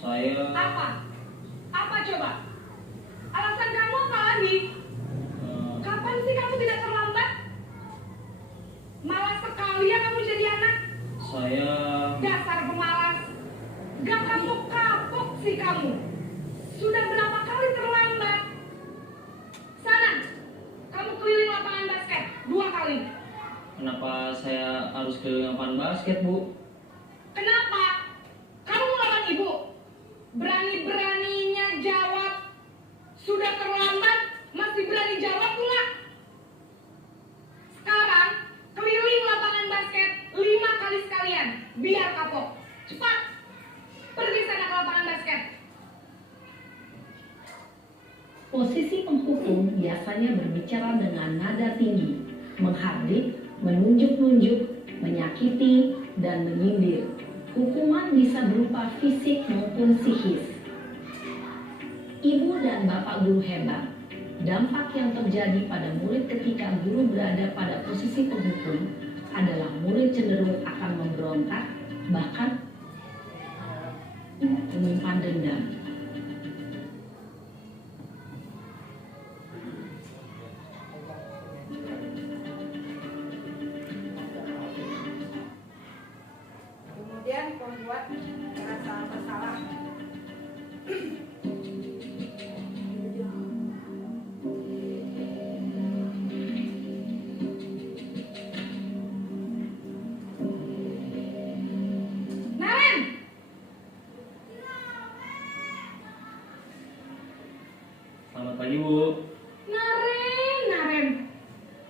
Saya Apa? Apa coba? Alasan kamu apa lagi? Kapan sih kamu tidak terlambat? Malas sekali ya kamu jadi anak. saya Dasar pemalas. Gak kapok-kapok sih kamu. Sudah berapa kali terlambat? Sana, kamu keliling lapangan basket 2 kali. Kenapa saya harus keliling lapangan basket, Bu? Kenapa? Kamu melawan ibu. Berani-beraninya jawab. Sudah terlambat, masih berani jawab pula. Sekarang, keliling lapangan basket 5 kali sekalian. Biar kapok. Cepat. Pergi sana ke lapangan basket. Posisi penghukum biasanya berbicara dengan nada tinggi, menghardik, menunjuk-nunjuk, menyakiti, dan menyindir. Hukuman bisa berupa fisik maupun psikis. Ibu dan bapak guru hebat. Dampak yang terjadi pada murid ketika guru berada pada posisi penghukum adalah murid cenderung akan memberontak, bahkan menyimpan dendam. Kemudian pembuat rasa bersalah. Naren! Selamat pagi, Bu. Naren.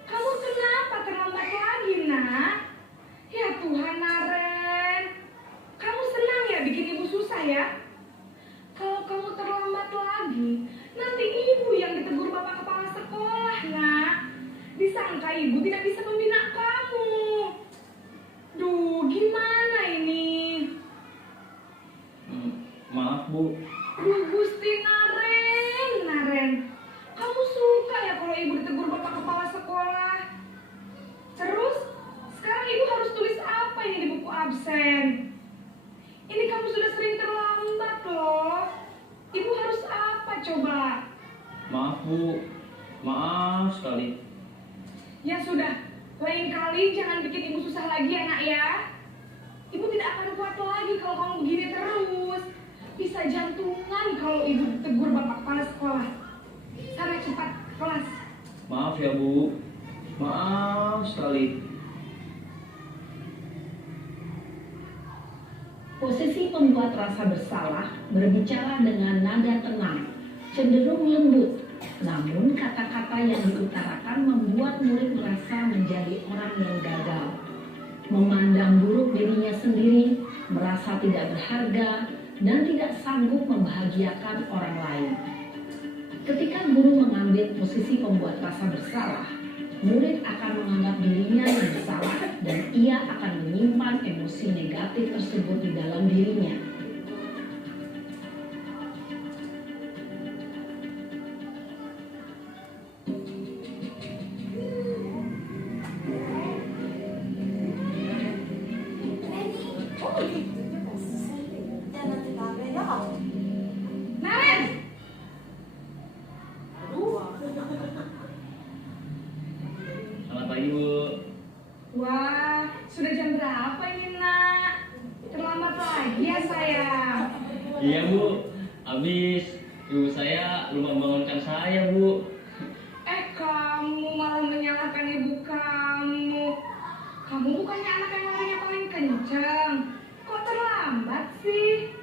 Kamu kenapa terlambat lagi, nak? Ya Tuhan, Naren. Kamu senang ya bikin ibu susah ya? Kalau kamu terlambat lagi, nanti ibu yang ditegur bapak kepala sekolah, nak. Disangka ibu tidak bisa membina kamu. Duh, gimana ini? Maaf, Bu. Duh, Gusti Naren. Kamu suka ya kalau ibu ditegur bapak kepala sekolah? Terus, sekarang ibu harus tulis apa ini di buku absen? Ini kamu sudah sering terlambat loh. Ibu harus apa coba? Maaf, Bu. Maaf sekali. Ya sudah, lain kali jangan bikin ibu susah lagi ya nak ya. Ibu tidak akan kuat lagi kalau kamu begini terus. Bisa jantungan kalau ibu ditegur bapak kepala sekolah. Sana cepat kelas. Maaf ya, Bu. Maaf sekali. Posisi pembuat rasa bersalah berbicara dengan nada tenang, cenderung lembut. Namun kata-kata yang diutarakan membuat murid merasa menjadi orang yang gagal. Memandang buruk dirinya sendiri, merasa tidak berharga, dan tidak sanggup membahagiakan orang lain. Ketika guru mengambil posisi pembuat rasa bersalah, murid akan menganggap dirinya yang bersalah dan ia akan menyimpan emosi negatif tersebut di dalam dirinya. Naren! Selamat pagi, Bu. Wah, sudah jam berapa ini nak? Terlambat lagi ya sayang. Iya, Bu. Habis ibu saya lupa membangunkan saya, Bu. Kamu malah menyalahkan ibu kamu. Kamu bukannya anak yang larinya paling kencang. Kok terlambat sih?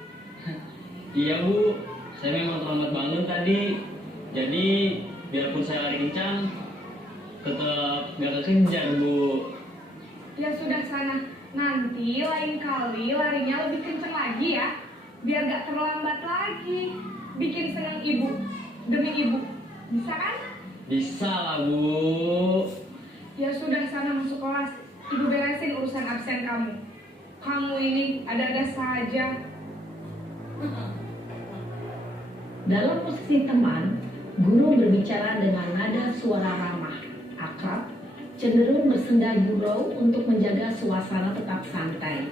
Iya, Bu. Saya memang terlambat bangun tadi. Jadi, biarpun saya lari kencang, tetap nggak kekejar, Bu. Ya sudah sana. Nanti lain kali larinya lebih kencang lagi ya. Biar gak terlambat lagi. Bikin senang ibu. Demi ibu. Bisa kan? Bisa lah, Bu. Ya sudah sana masuk kelas. Ibu beresin urusan absen kamu. Kamu ini ada-ada saja. Dalam posisi teman, guru berbicara dengan nada suara ramah, akrab, cenderung bersenda gurau untuk menjaga suasana tetap santai.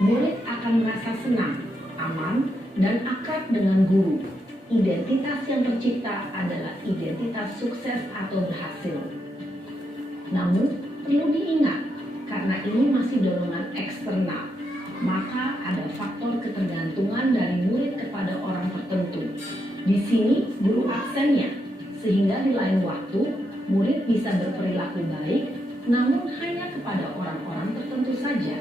Murid akan merasa senang, aman, dan akrab dengan guru. Identitas yang tercipta adalah identitas sukses atau berhasil. Namun, perlu diingat, karena ini masih dorongan eksternal, maka ada faktor ketergantungan dari murid kepada orang tertentu. Di sini, guru aksennya, sehingga di lain waktu, murid bisa berperilaku baik, namun hanya kepada orang-orang tertentu saja.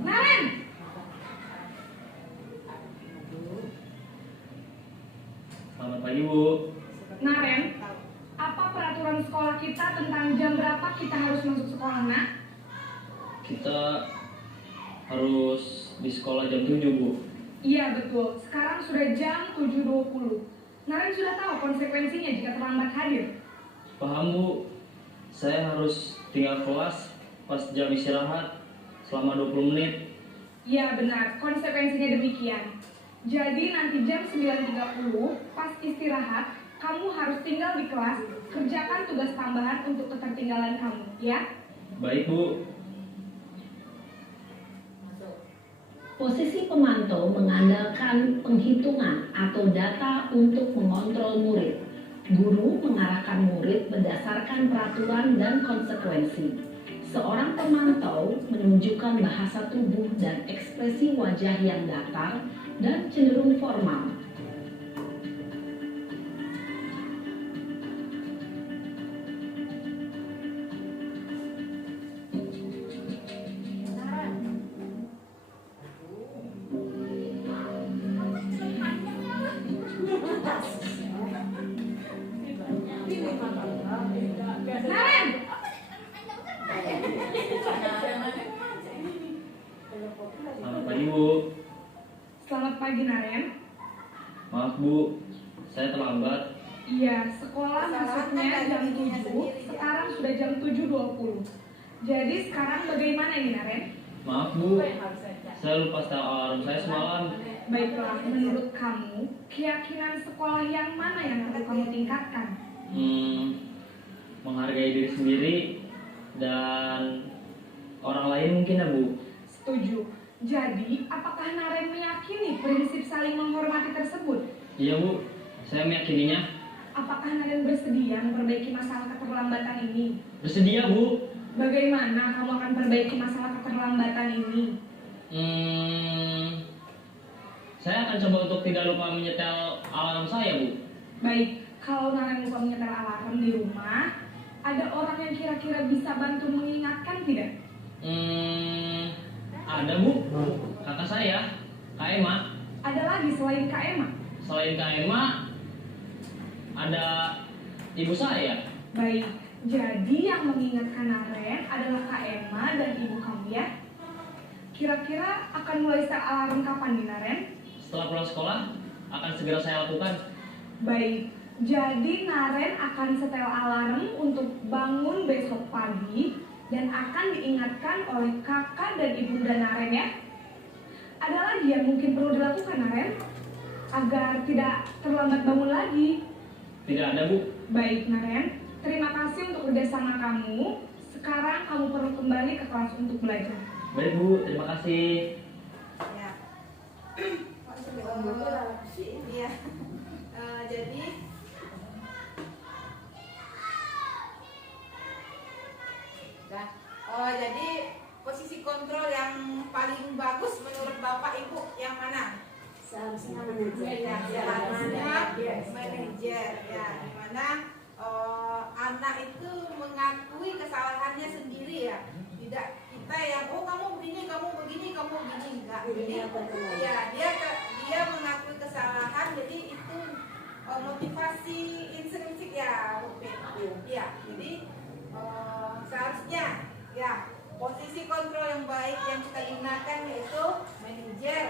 Naren, Selamat pagi, Bu. Naren, apa peraturan sekolah kita tentang jam berapa kita harus masuk sekolah, nak? Kita harus di sekolah jam 7, Bu. Iya betul, sekarang sudah jam 7.20. Naren sudah tahu konsekuensinya jika terlambat hadir. Paham, Bu. Saya harus tinggal kelas pas jam istirahat selama 20 menit. Iya benar, konsekuensinya demikian. Jadi nanti jam 9.30 pas istirahat, kamu harus tinggal di kelas, kerjakan tugas tambahan untuk ketertinggalan kamu, ya? Baik, Bu. Posisi pemantau mengandalkan penghitungan atau data untuk mengontrol murid. Guru mengarahkan murid berdasarkan peraturan dan konsekuensi. Seorang pemantau menunjukkan bahasa tubuh dan ekspresi wajah yang datar dan cenderung formal. Naren, Selamat pagi, Bu. selamat pagi Naren. Maaf, Bu. Saya terlambat. Iya, sekolah masuknya jam 7, sekarang sudah jam 7.20. Jadi sekarang bagaimana ini Naren? Maaf, Bu. Saya lupa setel alarm saya semalam. Baiklah, menurut kamu, keyakinan sekolah yang mana yang perlu kamu tingkatkan? Menghargai diri sendiri dan orang lain mungkin ya, Bu. Setuju. Jadi, apakah Naren meyakini prinsip saling menghormati tersebut? Iya, Bu. Saya meyakininya. Apakah Naren bersedia memperbaiki masalah keterlambatan ini? Bersedia, Bu. Bagaimana kamu akan perbaiki masalah keterlambatan ini? Saya akan coba untuk tidak lupa menyetel alarm saya, Bu. Baik, kalau Naren lupa menyetel alarm di rumah, ada orang yang kira-kira bisa bantu mengingatkan tidak? Ada, Bu. Kakak saya, Kak Emma. Ada lagi selain Kak Emma? Selain Kak Emma, ada ibu saya. Baik, jadi yang mengingatkan Naren adalah Kak Emma dan ibu kamu ya? Kira-kira akan mulai setel alarm kapan nih Naren? Setelah pulang sekolah, akan segera saya lakukan. Baik, jadi Naren akan setel alarm untuk bangun besok pagi dan akan diingatkan oleh kakak dan ibunda Naren ya. Ada lagi yang mungkin perlu dilakukan Naren agar tidak terlambat bangun lagi. Tidak ada, Bu. Baik Naren, terima kasih untuk kerjasama kamu. Sekarang kamu perlu kembali ke kelas untuk belajar. Baik, Bu. Terima kasih. Ya. Iya. Jadi jadi posisi kontrol yang paling bagus menurut Bapak Ibu yang mana? Seharusnya manajer. Seharusnya manajer ya, dimana anak itu mengakui kesalahannya sendiri ya, tidak kita yang kamu begini enggak. Jadi ya dia mengakui kesalahan, jadi itu motivasi intrinsik ya, ya. Jadi seharusnya ya posisi kontrol yang baik yang kita gunakan yaitu manajer.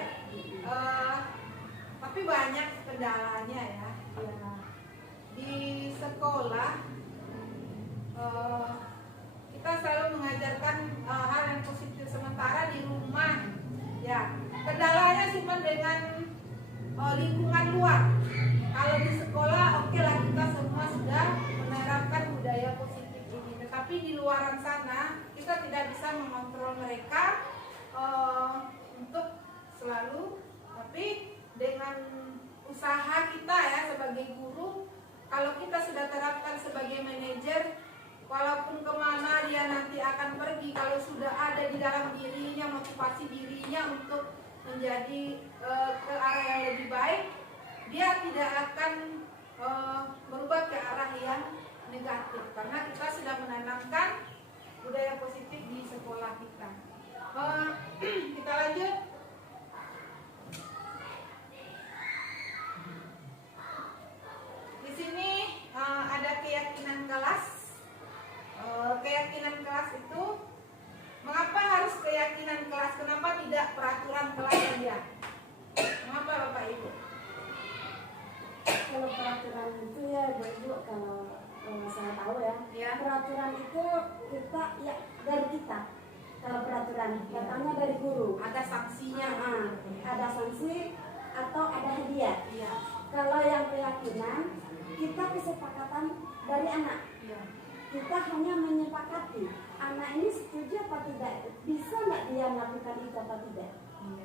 Tapi banyak kendalanya ya. Di sekolah kita selalu mengajarkan hal yang positif, sementara di rumah ya kendala cuma dengan lingkungan luar. Kalau di sekolah oke lah, kita semua sudah menerapkan budaya positif ini, tetapi di luaran sana kita tidak bisa mengontrol mereka untuk selalu. Tapi dengan usaha kita ya sebagai guru, kalau kita sudah terapkan sebagai manajer, walaupun kemana dia nanti akan pergi, kalau sudah ada di dalam dirinya motivasi dirinya untuk menjadi ke arah yang lebih baik, dia tidak akan berubah ke arah yang negatif, karena kita sudah menanamkan budaya positif di sekolah kita. Kita lanjut. Di sini ada keyakinan kelas. Keyakinan kelas itu, mengapa harus keyakinan kelas? Kenapa tidak peraturan kelas saja? Mengapa Bapak Ibu? Kalau peraturan itu ya Ibu, kalau saya tahu Ya. peraturan itu kita ya dari kita. Kalau peraturan datangnya dari guru, Ada sanksinya. ada sanksi atau ada hadiah. Iya. Kalau yang keyakinan, kita kesepakatan dari anak. Iya. Kita hanya menyepakati anak ini setuju apa tidak, bisa nggak dia melakukan itu apa tidak.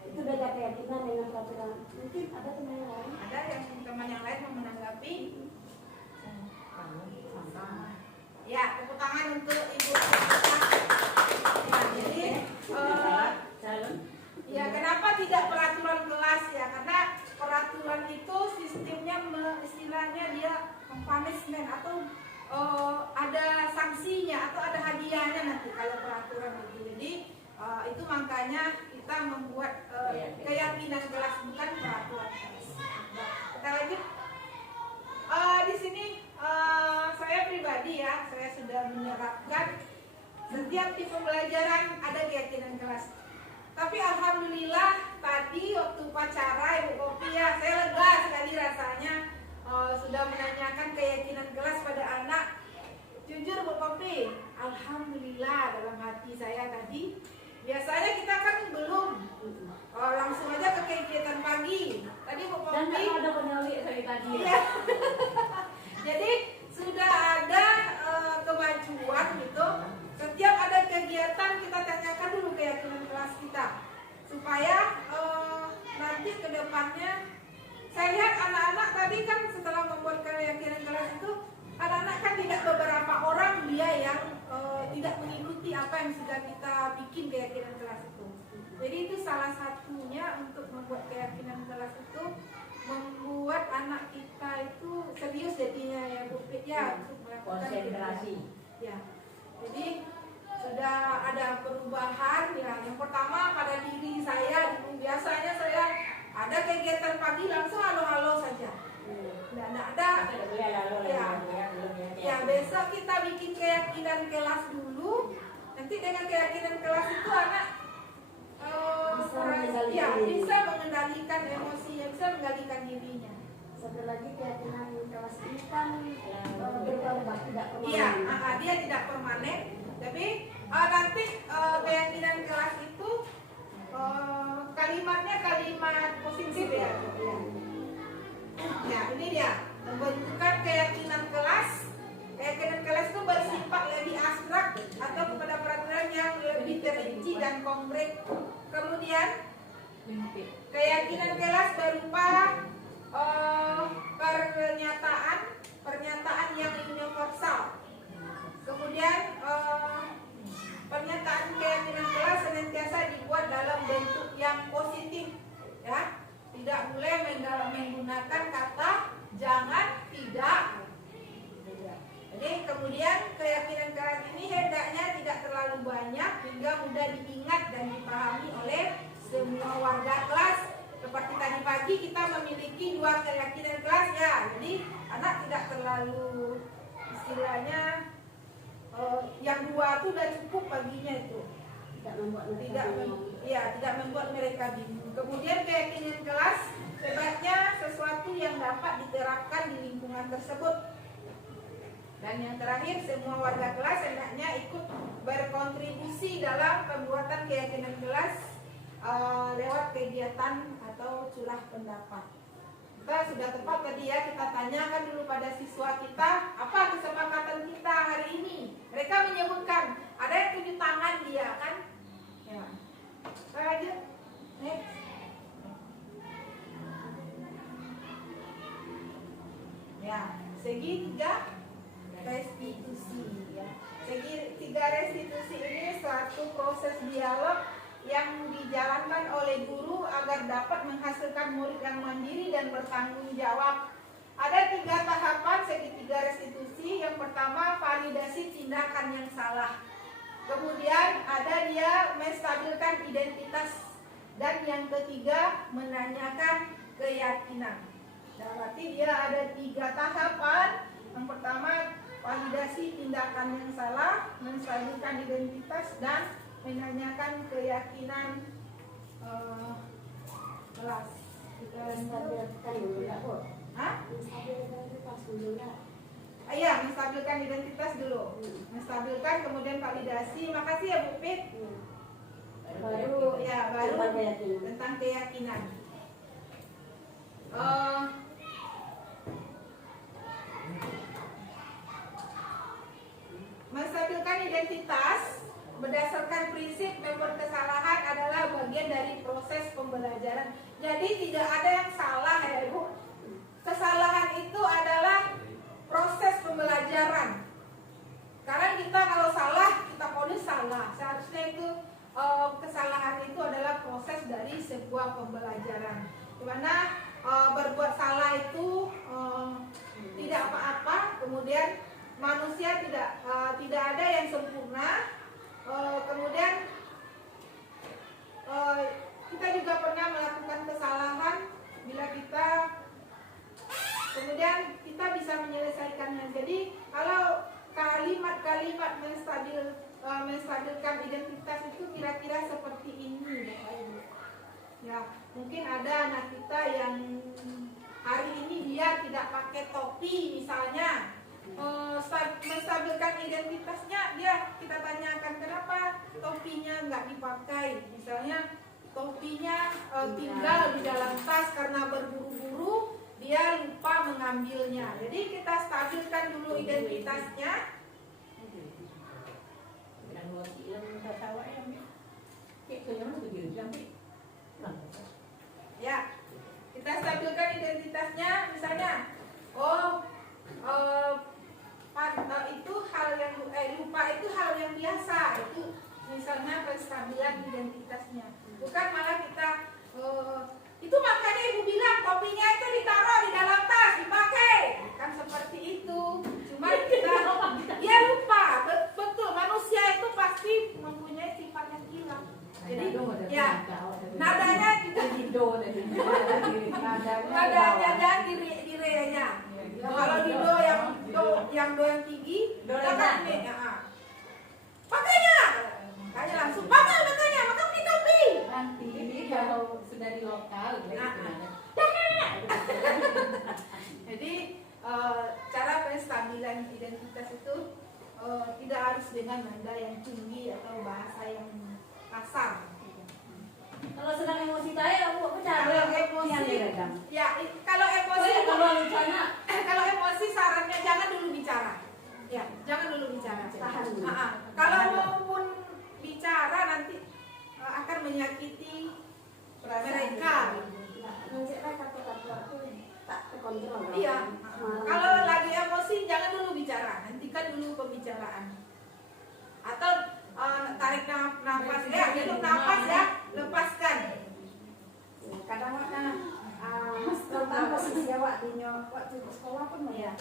Itu beda keyakinan dengan peraturan. Mungkin ada teman yang lain. Ada yang teman yang lain mau menanggapi? Ya, tepuk tangan untuk Ibu. Ya, jadi ya kenapa tidak peraturan kelas ya? Karena peraturan itu sistemnya istilahnya dia punishment atau ada sanksinya atau ada hadiahnya nanti kalau peraturan itu. Jadi itu makanya kita membuat keyakinan kelas, bukan peraturan kelas. Kita lanjut. Di sini saya pribadi ya, saya sudah menerapkan setiap di pembelajaran ada keyakinan kelas. Tapi alhamdulillah tadi waktu upacara Ibu Kopi ya, saya lega sekali rasanya sudah menanyakan keyakinan kelas pada anak. Jujur Bu Kopi, alhamdulillah dalam hati saya tadi. Biasanya kita kan belum langsung aja ke kegiatan pagi. Tadi Bu Kopi. Dan nggak ada penyali saya tadi. Iya. Jadi sudah ada kemajuan gitu. Setiap ada kegiatan kita tanyakan dulu keyakinan kelas kita, supaya nanti ke depannya. Saya lihat anak-anak tadi kan setelah membuat keyakinan kelas itu, anak-anak kan tidak beberapa orang dia yang tidak mengikuti apa yang sudah kita bikin keyakinan kelas itu. Jadi itu salah satunya untuk membuat keyakinan kelas itu, membuat anak kita itu serius jadinya ya Bu Pit ya, untuk melakukan Konsentrasi. ya. Jadi sudah ada perubahan ya. Yang pertama pada diri saya, biasanya saya ada kegiatan pagi langsung halo-halo saja. Tidak ada. Ya besok kita bikin keyakinan kelas dulu. Nanti dengan keyakinan kelas itu anak bisa mengendalikan emosinya, bisa mengendalikan dirinya. Satu lagi keyakinan kelas ini kan berubah, tidak permanen. Iya, dia tidak permanen. Tapi nanti keyakinan kelas itu kalimatnya kalimat positif ya. Ya, ini dia membentukkan keyakinan kelas. Keyakinan kelas itu bersifat lebih abstrak atau kepada peraturan yang lebih terinci dan konkret. Kemudian keyakinan kelas berupa pernyataan yang universal. Kemudian pernyataan keyakinan kelas senantiasa dibuat dalam bentuk yang positif, ya. Tidak boleh menggunakan kata jangan, tidak. Jadi kemudian keyakinan kelas ini hendaknya tidak terlalu banyak hingga mudah diingat dan dipahami oleh semua warga kelas. Seperti tadi pagi kita memiliki 2 keyakinan kelas ya. Jadi anak tidak terlalu istilahnya yang 2 itu udah cukup baginya itu. Tidak membuat mereka bingung. Kemudian keyakinan kelas sebaiknya sesuatu yang dapat diterapkan di lingkungan tersebut. Dan yang terakhir, semua warga kelas hendaknya ikut berkontribusi dalam pembuatan keyakinan kelas lewat kegiatan atau istilah pendapat. Kita sudah tepat tadi ya, kita tanyakan dulu pada siswa kita, apa kesepakatan kita hari ini. Mereka menyebutkan, ada yang tunjuk tangan dia kan. Ya. Lanjut. Next. Ya, segitiga restitusi ya. Segitiga restitusi ini suatu proses dialog yang dijalankan oleh guru agar dapat menghasilkan murid yang mandiri dan bertanggung jawab. Ada 3 tahapan segitiga restitusi. Yang pertama, validasi tindakan yang salah. Kemudian ada dia menstabilkan identitas. Dan yang ketiga, menanyakan keyakinan. Berarti dia ada 3 tahapan. Yang pertama, validasi tindakan yang salah, menstabilkan identitas, dan menanyakan keyakinan kelas. Kita Menstabilkan dulu ya, Bu. Hah? Menstabilkan identitas dulu ya. Iya, menstabilkan identitas dulu. Menstabilkan, kemudian validasi. Makasih ya Bu Pit. Baru tentang keyakinan. Menstabilkan identitas berdasarkan prinsip member kesalahan adalah bagian dari proses pembelajaran. Jadi tidak ada yang salah ya Ibu. Kesalahan itu adalah proses pembelajaran. Karena kita kalau salah, kita ponis salah. Seharusnya itu kesalahan itu adalah proses dari sebuah pembelajaran. Dimana berbuat salah itu tidak apa-apa. Kemudian manusia tidak ada yang sempurna. Kemudian kita juga pernah melakukan kesalahan bila kita kemudian kita bisa menyelesaikannya. Jadi kalau kalimat-kalimat menstabilkan identitas itu kira-kira seperti ini Bapak Ibu. Ya, mungkin ada anak kita yang hari ini dia tidak pakai topi misalnya. Menstabilkan identitasnya, kita tanyakan kenapa topinya nggak dipakai. Misalnya topinya tinggal di dalam tas karena berburu-buru, dia lupa mengambilnya. Jadi kita stabilkan dulu identitasnya. Ya, kita stabilkan identitasnya. Misalnya, itu hal yang lupa itu hal yang biasa. Itu misalnya penstabilan identitasnya. Bukan malah kita itu makanya Ibu bilang kopinya itu ditaruh di dalam tas, dipakai. Kan seperti itu. Cuma kita dia lupa. Betul, manusia itu pasti mempunyai sifat yang hilang. Jadi ya nadanya juga nadanya dan di re-nya. Kalau di do yang tinggi, kan pakainya. Makanya langsung makanya maka beli topi. Nanti kalau sudah di lokal Jadi cara penstabilan identitas itu tidak harus dengan nada yang tinggi atau bahasa yang kasar. kalau sedang emosi saya Bu bicara. Kalau emosi, ya kalau emosi, kalau emosi sarannya jangan dulu bicara. Ya, jangan dulu bicara. Tahan dulu. Kalau maupun bicara nanti akan menyakiti mereka. Mencetak kata-kata itu tak terkontrol. Iya. Kalau lagi emosi jangan dulu bicara, hentikan dulu pembicaraan. Atau tarik nafas ya, hidup nafas ya, lepaskan. Kadang-kadang tentang posisi awak di waktu sekolah pun ya.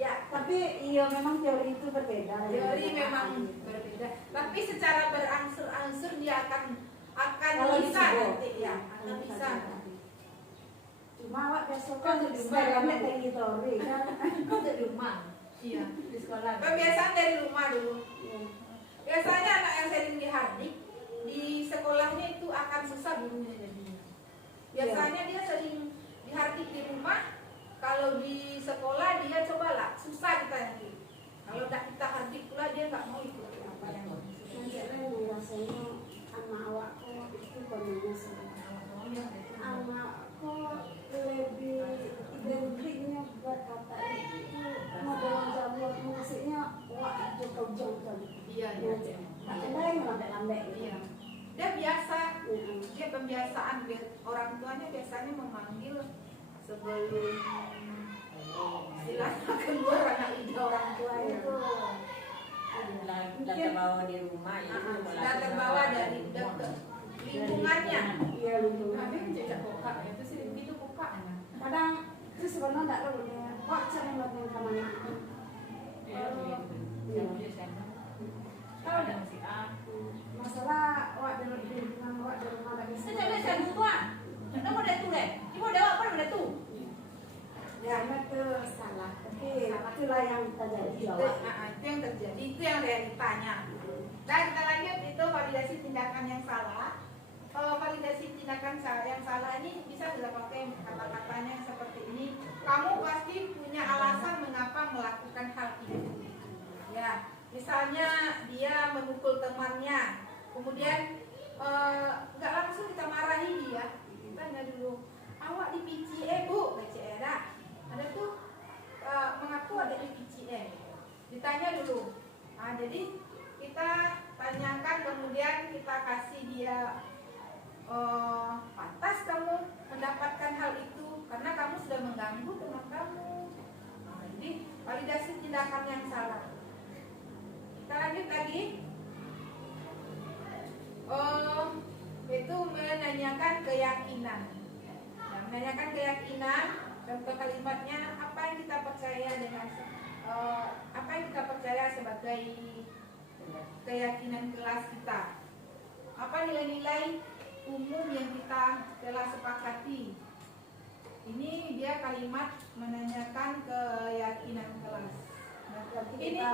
Ya, Tapi iya memang teori itu berbeda. teori memang berbeda. Tapi secara berangsur-angsur dia akan Kalau bisa bisa, nanti ya, akan bisa. Cuma awak besok kan eksperimen dari teori kan. Untuk di rumah Iya. di sekolah. Kebiasaan dari rumah dulu. Iya. Biasanya anak yang sering dihardik di sekolahnya itu akan susah gurunya jadinya. Biasanya dia sering dihardik di rumah, kalau di sekolah dia cobalah susah kita hardik. Kalau tidak kita hardik pula dia nggak mau ikut apa yang Nanti rasanya sama awak itu komunikasi dia pembiasaan orang tuanya biasanya memanggil sebelum istilahnya keluar anak ide orang tua itu. Sudah terbawa di rumah ya. Sudah terbawa dari dekat lingkungannya. Iya lingkungan. Tapi menjejak kokak itu sih itu kokaknya. Kadang itu sebenarnya tidak perlu dia. Wah cara ngeliatin kamar. Tahu dah si A. Masalah wak di lingkungan wak di rumah lagi. Saya boleh saya buka. Kita mau dah tu deh. Ibu dah apa dah tu? Ya itu salah. Tapi itulah yang terjadi. Itu yang terjadi, itu yang realitanya. Dan kita lanjut itu validasi tindakan yang salah. Kalau validasi tindakan yang salah ini bisa kita pakai kata-katanya yang seperti ini. Kamu pasti punya alasan mengapa melakukan hal itu. Ya, misalnya dia memukul temannya, kemudian nggak langsung kita marahi dia. Kita tanya dulu, awak di PCE bu, PCE dah. Ada tuh mengaku ada di PCE. Ditanya dulu. Nah, jadi kita tanyakan kemudian kita kasih dia pantas kamu mendapatkan hal itu karena kamu sudah mengganggu teman kamu. Nah, jadi validasi tindakan yang salah. Kita lanjut lagi. Itu menanyakan keyakinan. Nah, menanyakan keyakinan. Contoh kalimatnya apa yang kita percaya dengan apa yang kita percaya sebagai keyakinan kelas kita. Apa nilai-nilai umum yang kita telah sepakati. Ini dia kalimat menanyakan keyakinan kelas. Berarti Ini kita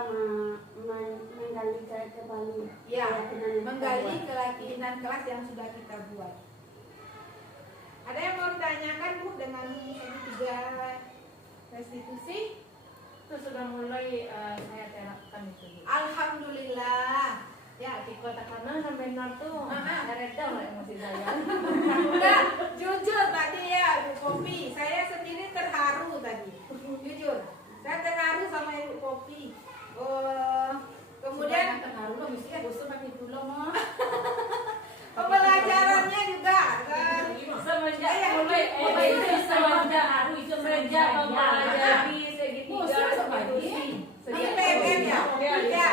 menggali kembali ya, keyakinan yang menggali kita buat. keyakinan kelas yang sudah kita buat. Ada yang mau ditanyakan Bu dengan segitiga restitusi? Itu sudah mulai saya terapkan itu. Alhamdulillah. Ya, Di kota karena benar tuh. Reda lah emosi saya. udah jujur tadi ya Bu Kopi. Saya sendiri terharu tadi. Jujur, saya terharu sama Ibu Kopi. Kemudian terharu loh, mestinya bosan pakai itu loh mah. pembelajarannya juga. Semenjak mulai semenjak mempelajari segitiga restitusi. Di PBM ya. Ya.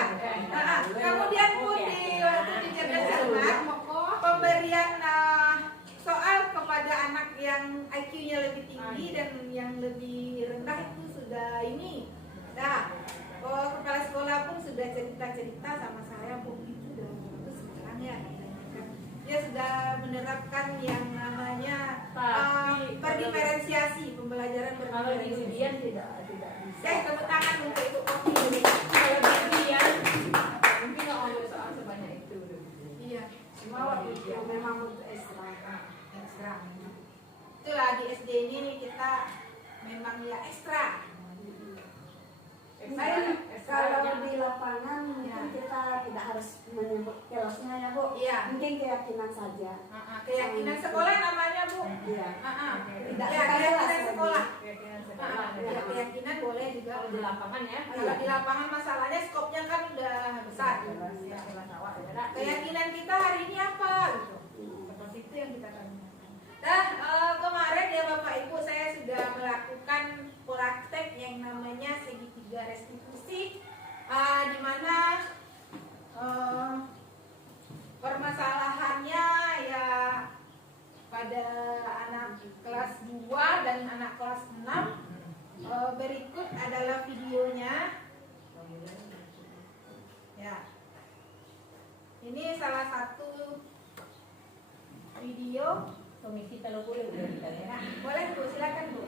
Kemudian pun di waktu di cerdas cermat pemberian soal kepada anak yang IQ-nya lebih tinggi dan yang lebih rendah itu sudah ini. Nah, kepala sekolah pun sudah cerita-cerita sama saya, Bu, itu udah bagus sekarang ya. Dia sudah menerapkan yang namanya berdiferensiasi, pembelajaran Kalau di berdiferensiasi. ujian tidak bisa. Tepuk tangan untuk Ibu Kopi. Kalau di ujian mungkin nggak mau soal sebanyak itu. Iya. Cuma yang memang untuk ekstra. Ekstra. Itulah di SD ini kita memang ya ekstra. Kalau di lapangan mungkin kita tidak harus menyebut kelasnya ya Bu. Iya. Mungkin keyakinan saja. Keyakinan sekolah namanya Bu. Iya. Tidak Ya, keyakinan kelas. sekolah. Keyakinan sekolah. Ya, keyakinan boleh juga. Kalau di lapangan ya. Kalau di lapangan masalahnya skopnya kan udah besar. Ya, kelas awal ya. Keyakinan kita hari ini apa gitu. Seperti itu yang kita tanyakan. Nah, kemarin ya Bapak Ibu saya sudah melakukan praktek yang namanya segitiga restitusi, di mana permasalahannya ya pada anak kelas 2 dan anak kelas 6. Berikut adalah videonya. Ya. Ini salah satu video. Komisi kalau boleh udah kita ya. Boleh Bu, silakan Bu.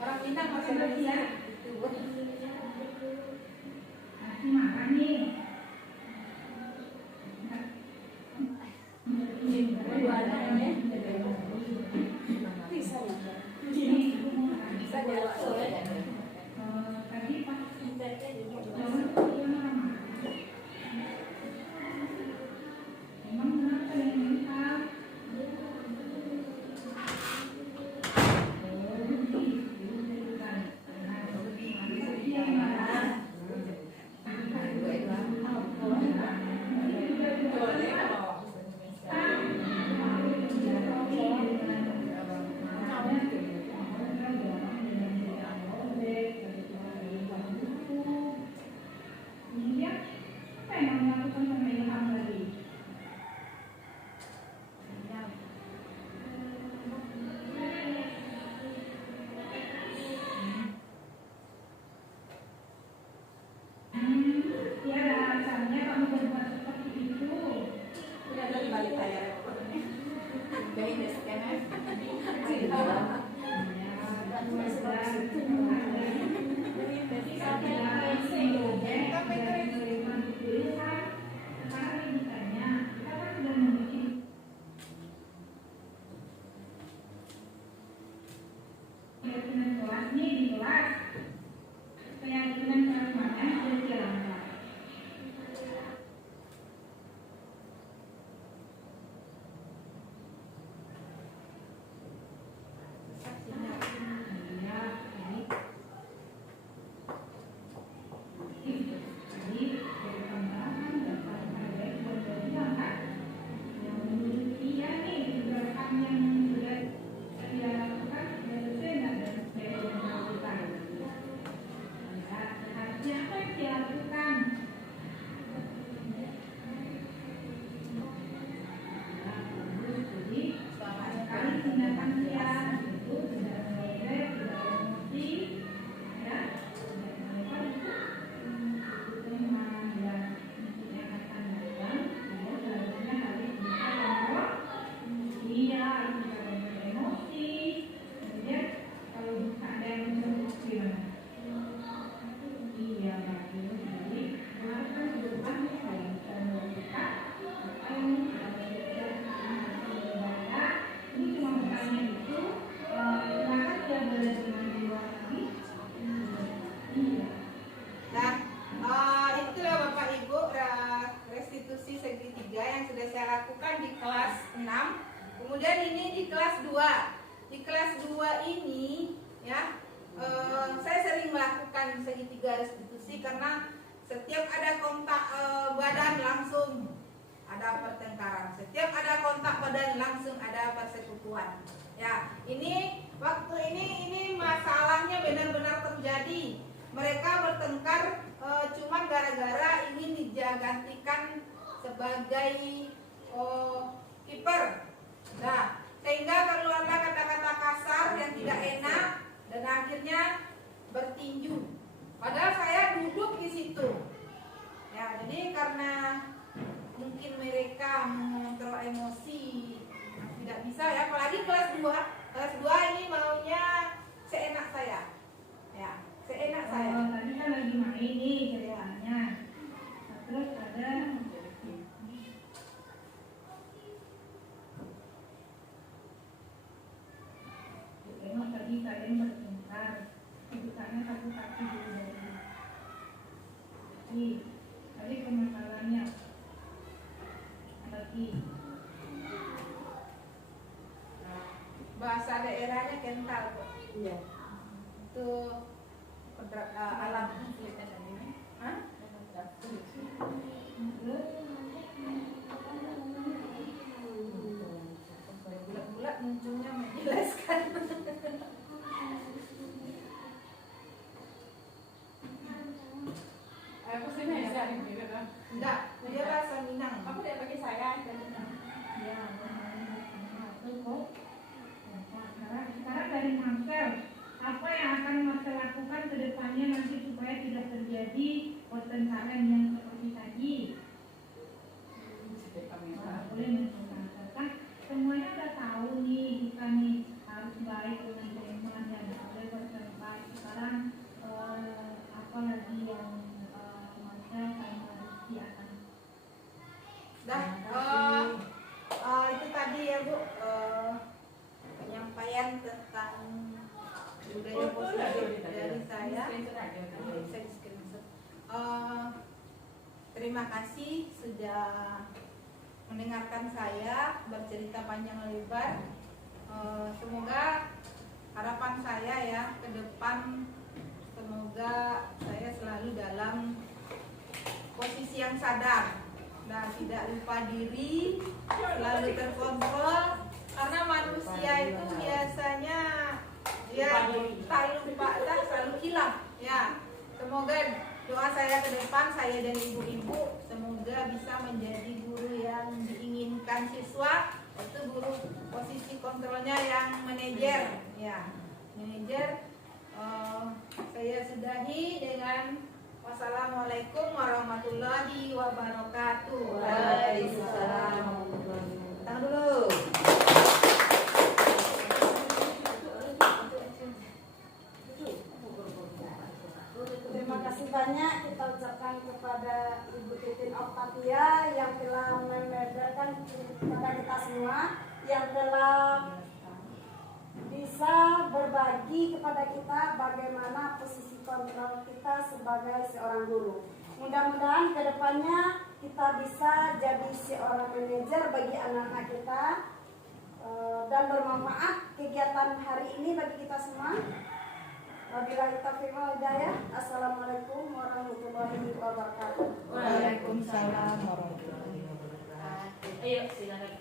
Orang Minang masih Indonesia. Bisa ya. Bisa dilakukan. Memang kenapa ya? Keyakinan kelas nih di kelas. Keyakinan kelas mana sudah dijalankan. Itulah Bapak Ibu restitusi segitiga yang sudah saya lakukan di kelas 6. Kemudian ini di kelas 2. Di kelas 2 ini ya saya sering melakukan segitiga restitusi karena setiap ada kontak badan langsung ada pertengkaran. Setiap ada kontak badan langsung ada persekutuan. Ya, ini waktu ini masalahnya benar-benar terjadi. Mereka bertengkar cuma gara-gara ingin digantikan sebagai kiper. Nah, sehingga keluarlah kata-kata kasar yang tidak enak dan akhirnya bertinju. Padahal saya duduk di situ. Ya, jadi karena mungkin mereka mengontrol emosi tidak bisa ya, apalagi kelas 2. Kelas 2 ini maunya seenak saya. Ya, seenak saya. Tadi kan lagi main nih ceritanya. Terus ada tengok tadi kalian bertengkar. Kebutuhannya satu kaki dulu dari tadi permasalahannya lagi Bahasa daerahnya kental kok. Iya. Itu alam. Hah? Bulat-bulat munculnya menjelaskan. Aku sini ya, Enggak, dia bahasa Minang. aku udah bagi saya. ya itu kok. Sekarang dari Marcel, apa yang akan Marcel lakukan ke depannya nanti supaya tidak terjadi pertengkaran yang seperti tadi? Boleh mencontohkan, semuanya udah tahu nih kita nih harus baik dengan teman dan boleh bertengkar. Sekarang apa lagi yang Marcel sama Rizky akan Itu tadi ya Bu, penyampaian tentang budaya positif dari saya. Saya screenshot. Terima kasih sudah mendengarkan saya bercerita panjang lebar. Semoga harapan saya ya ke depan, semoga saya selalu dalam posisi yang sadar. Nah, tidak lupa diri, selalu terkontrol, karena manusia itu biasanya ya tak lupa, tak selalu hilang. Ya, semoga doa saya ke depan, saya dan ibu-ibu semoga bisa menjadi guru yang diinginkan siswa, itu guru posisi kontrolnya yang manajer. Ya, manajer. Saya sudahi dengan wassalamualaikum warahmatullahi wabarakatuh. Waalaikumsalam. Tangan dulu. kita semua yang telah bisa berbagi kepada kita bagaimana posisi kontrol kita sebagai seorang guru. Mudah-mudahan kedepannya kita bisa jadi seorang manajer bagi anak-anak kita dan bermanfaat kegiatan hari ini bagi kita semua. Wabillahi taufiq wal hidayah. Assalamualaikum warahmatullahi wabarakatuh. Waalaikumsalam warahmatullahi wabarakatuh. Ayo silakan.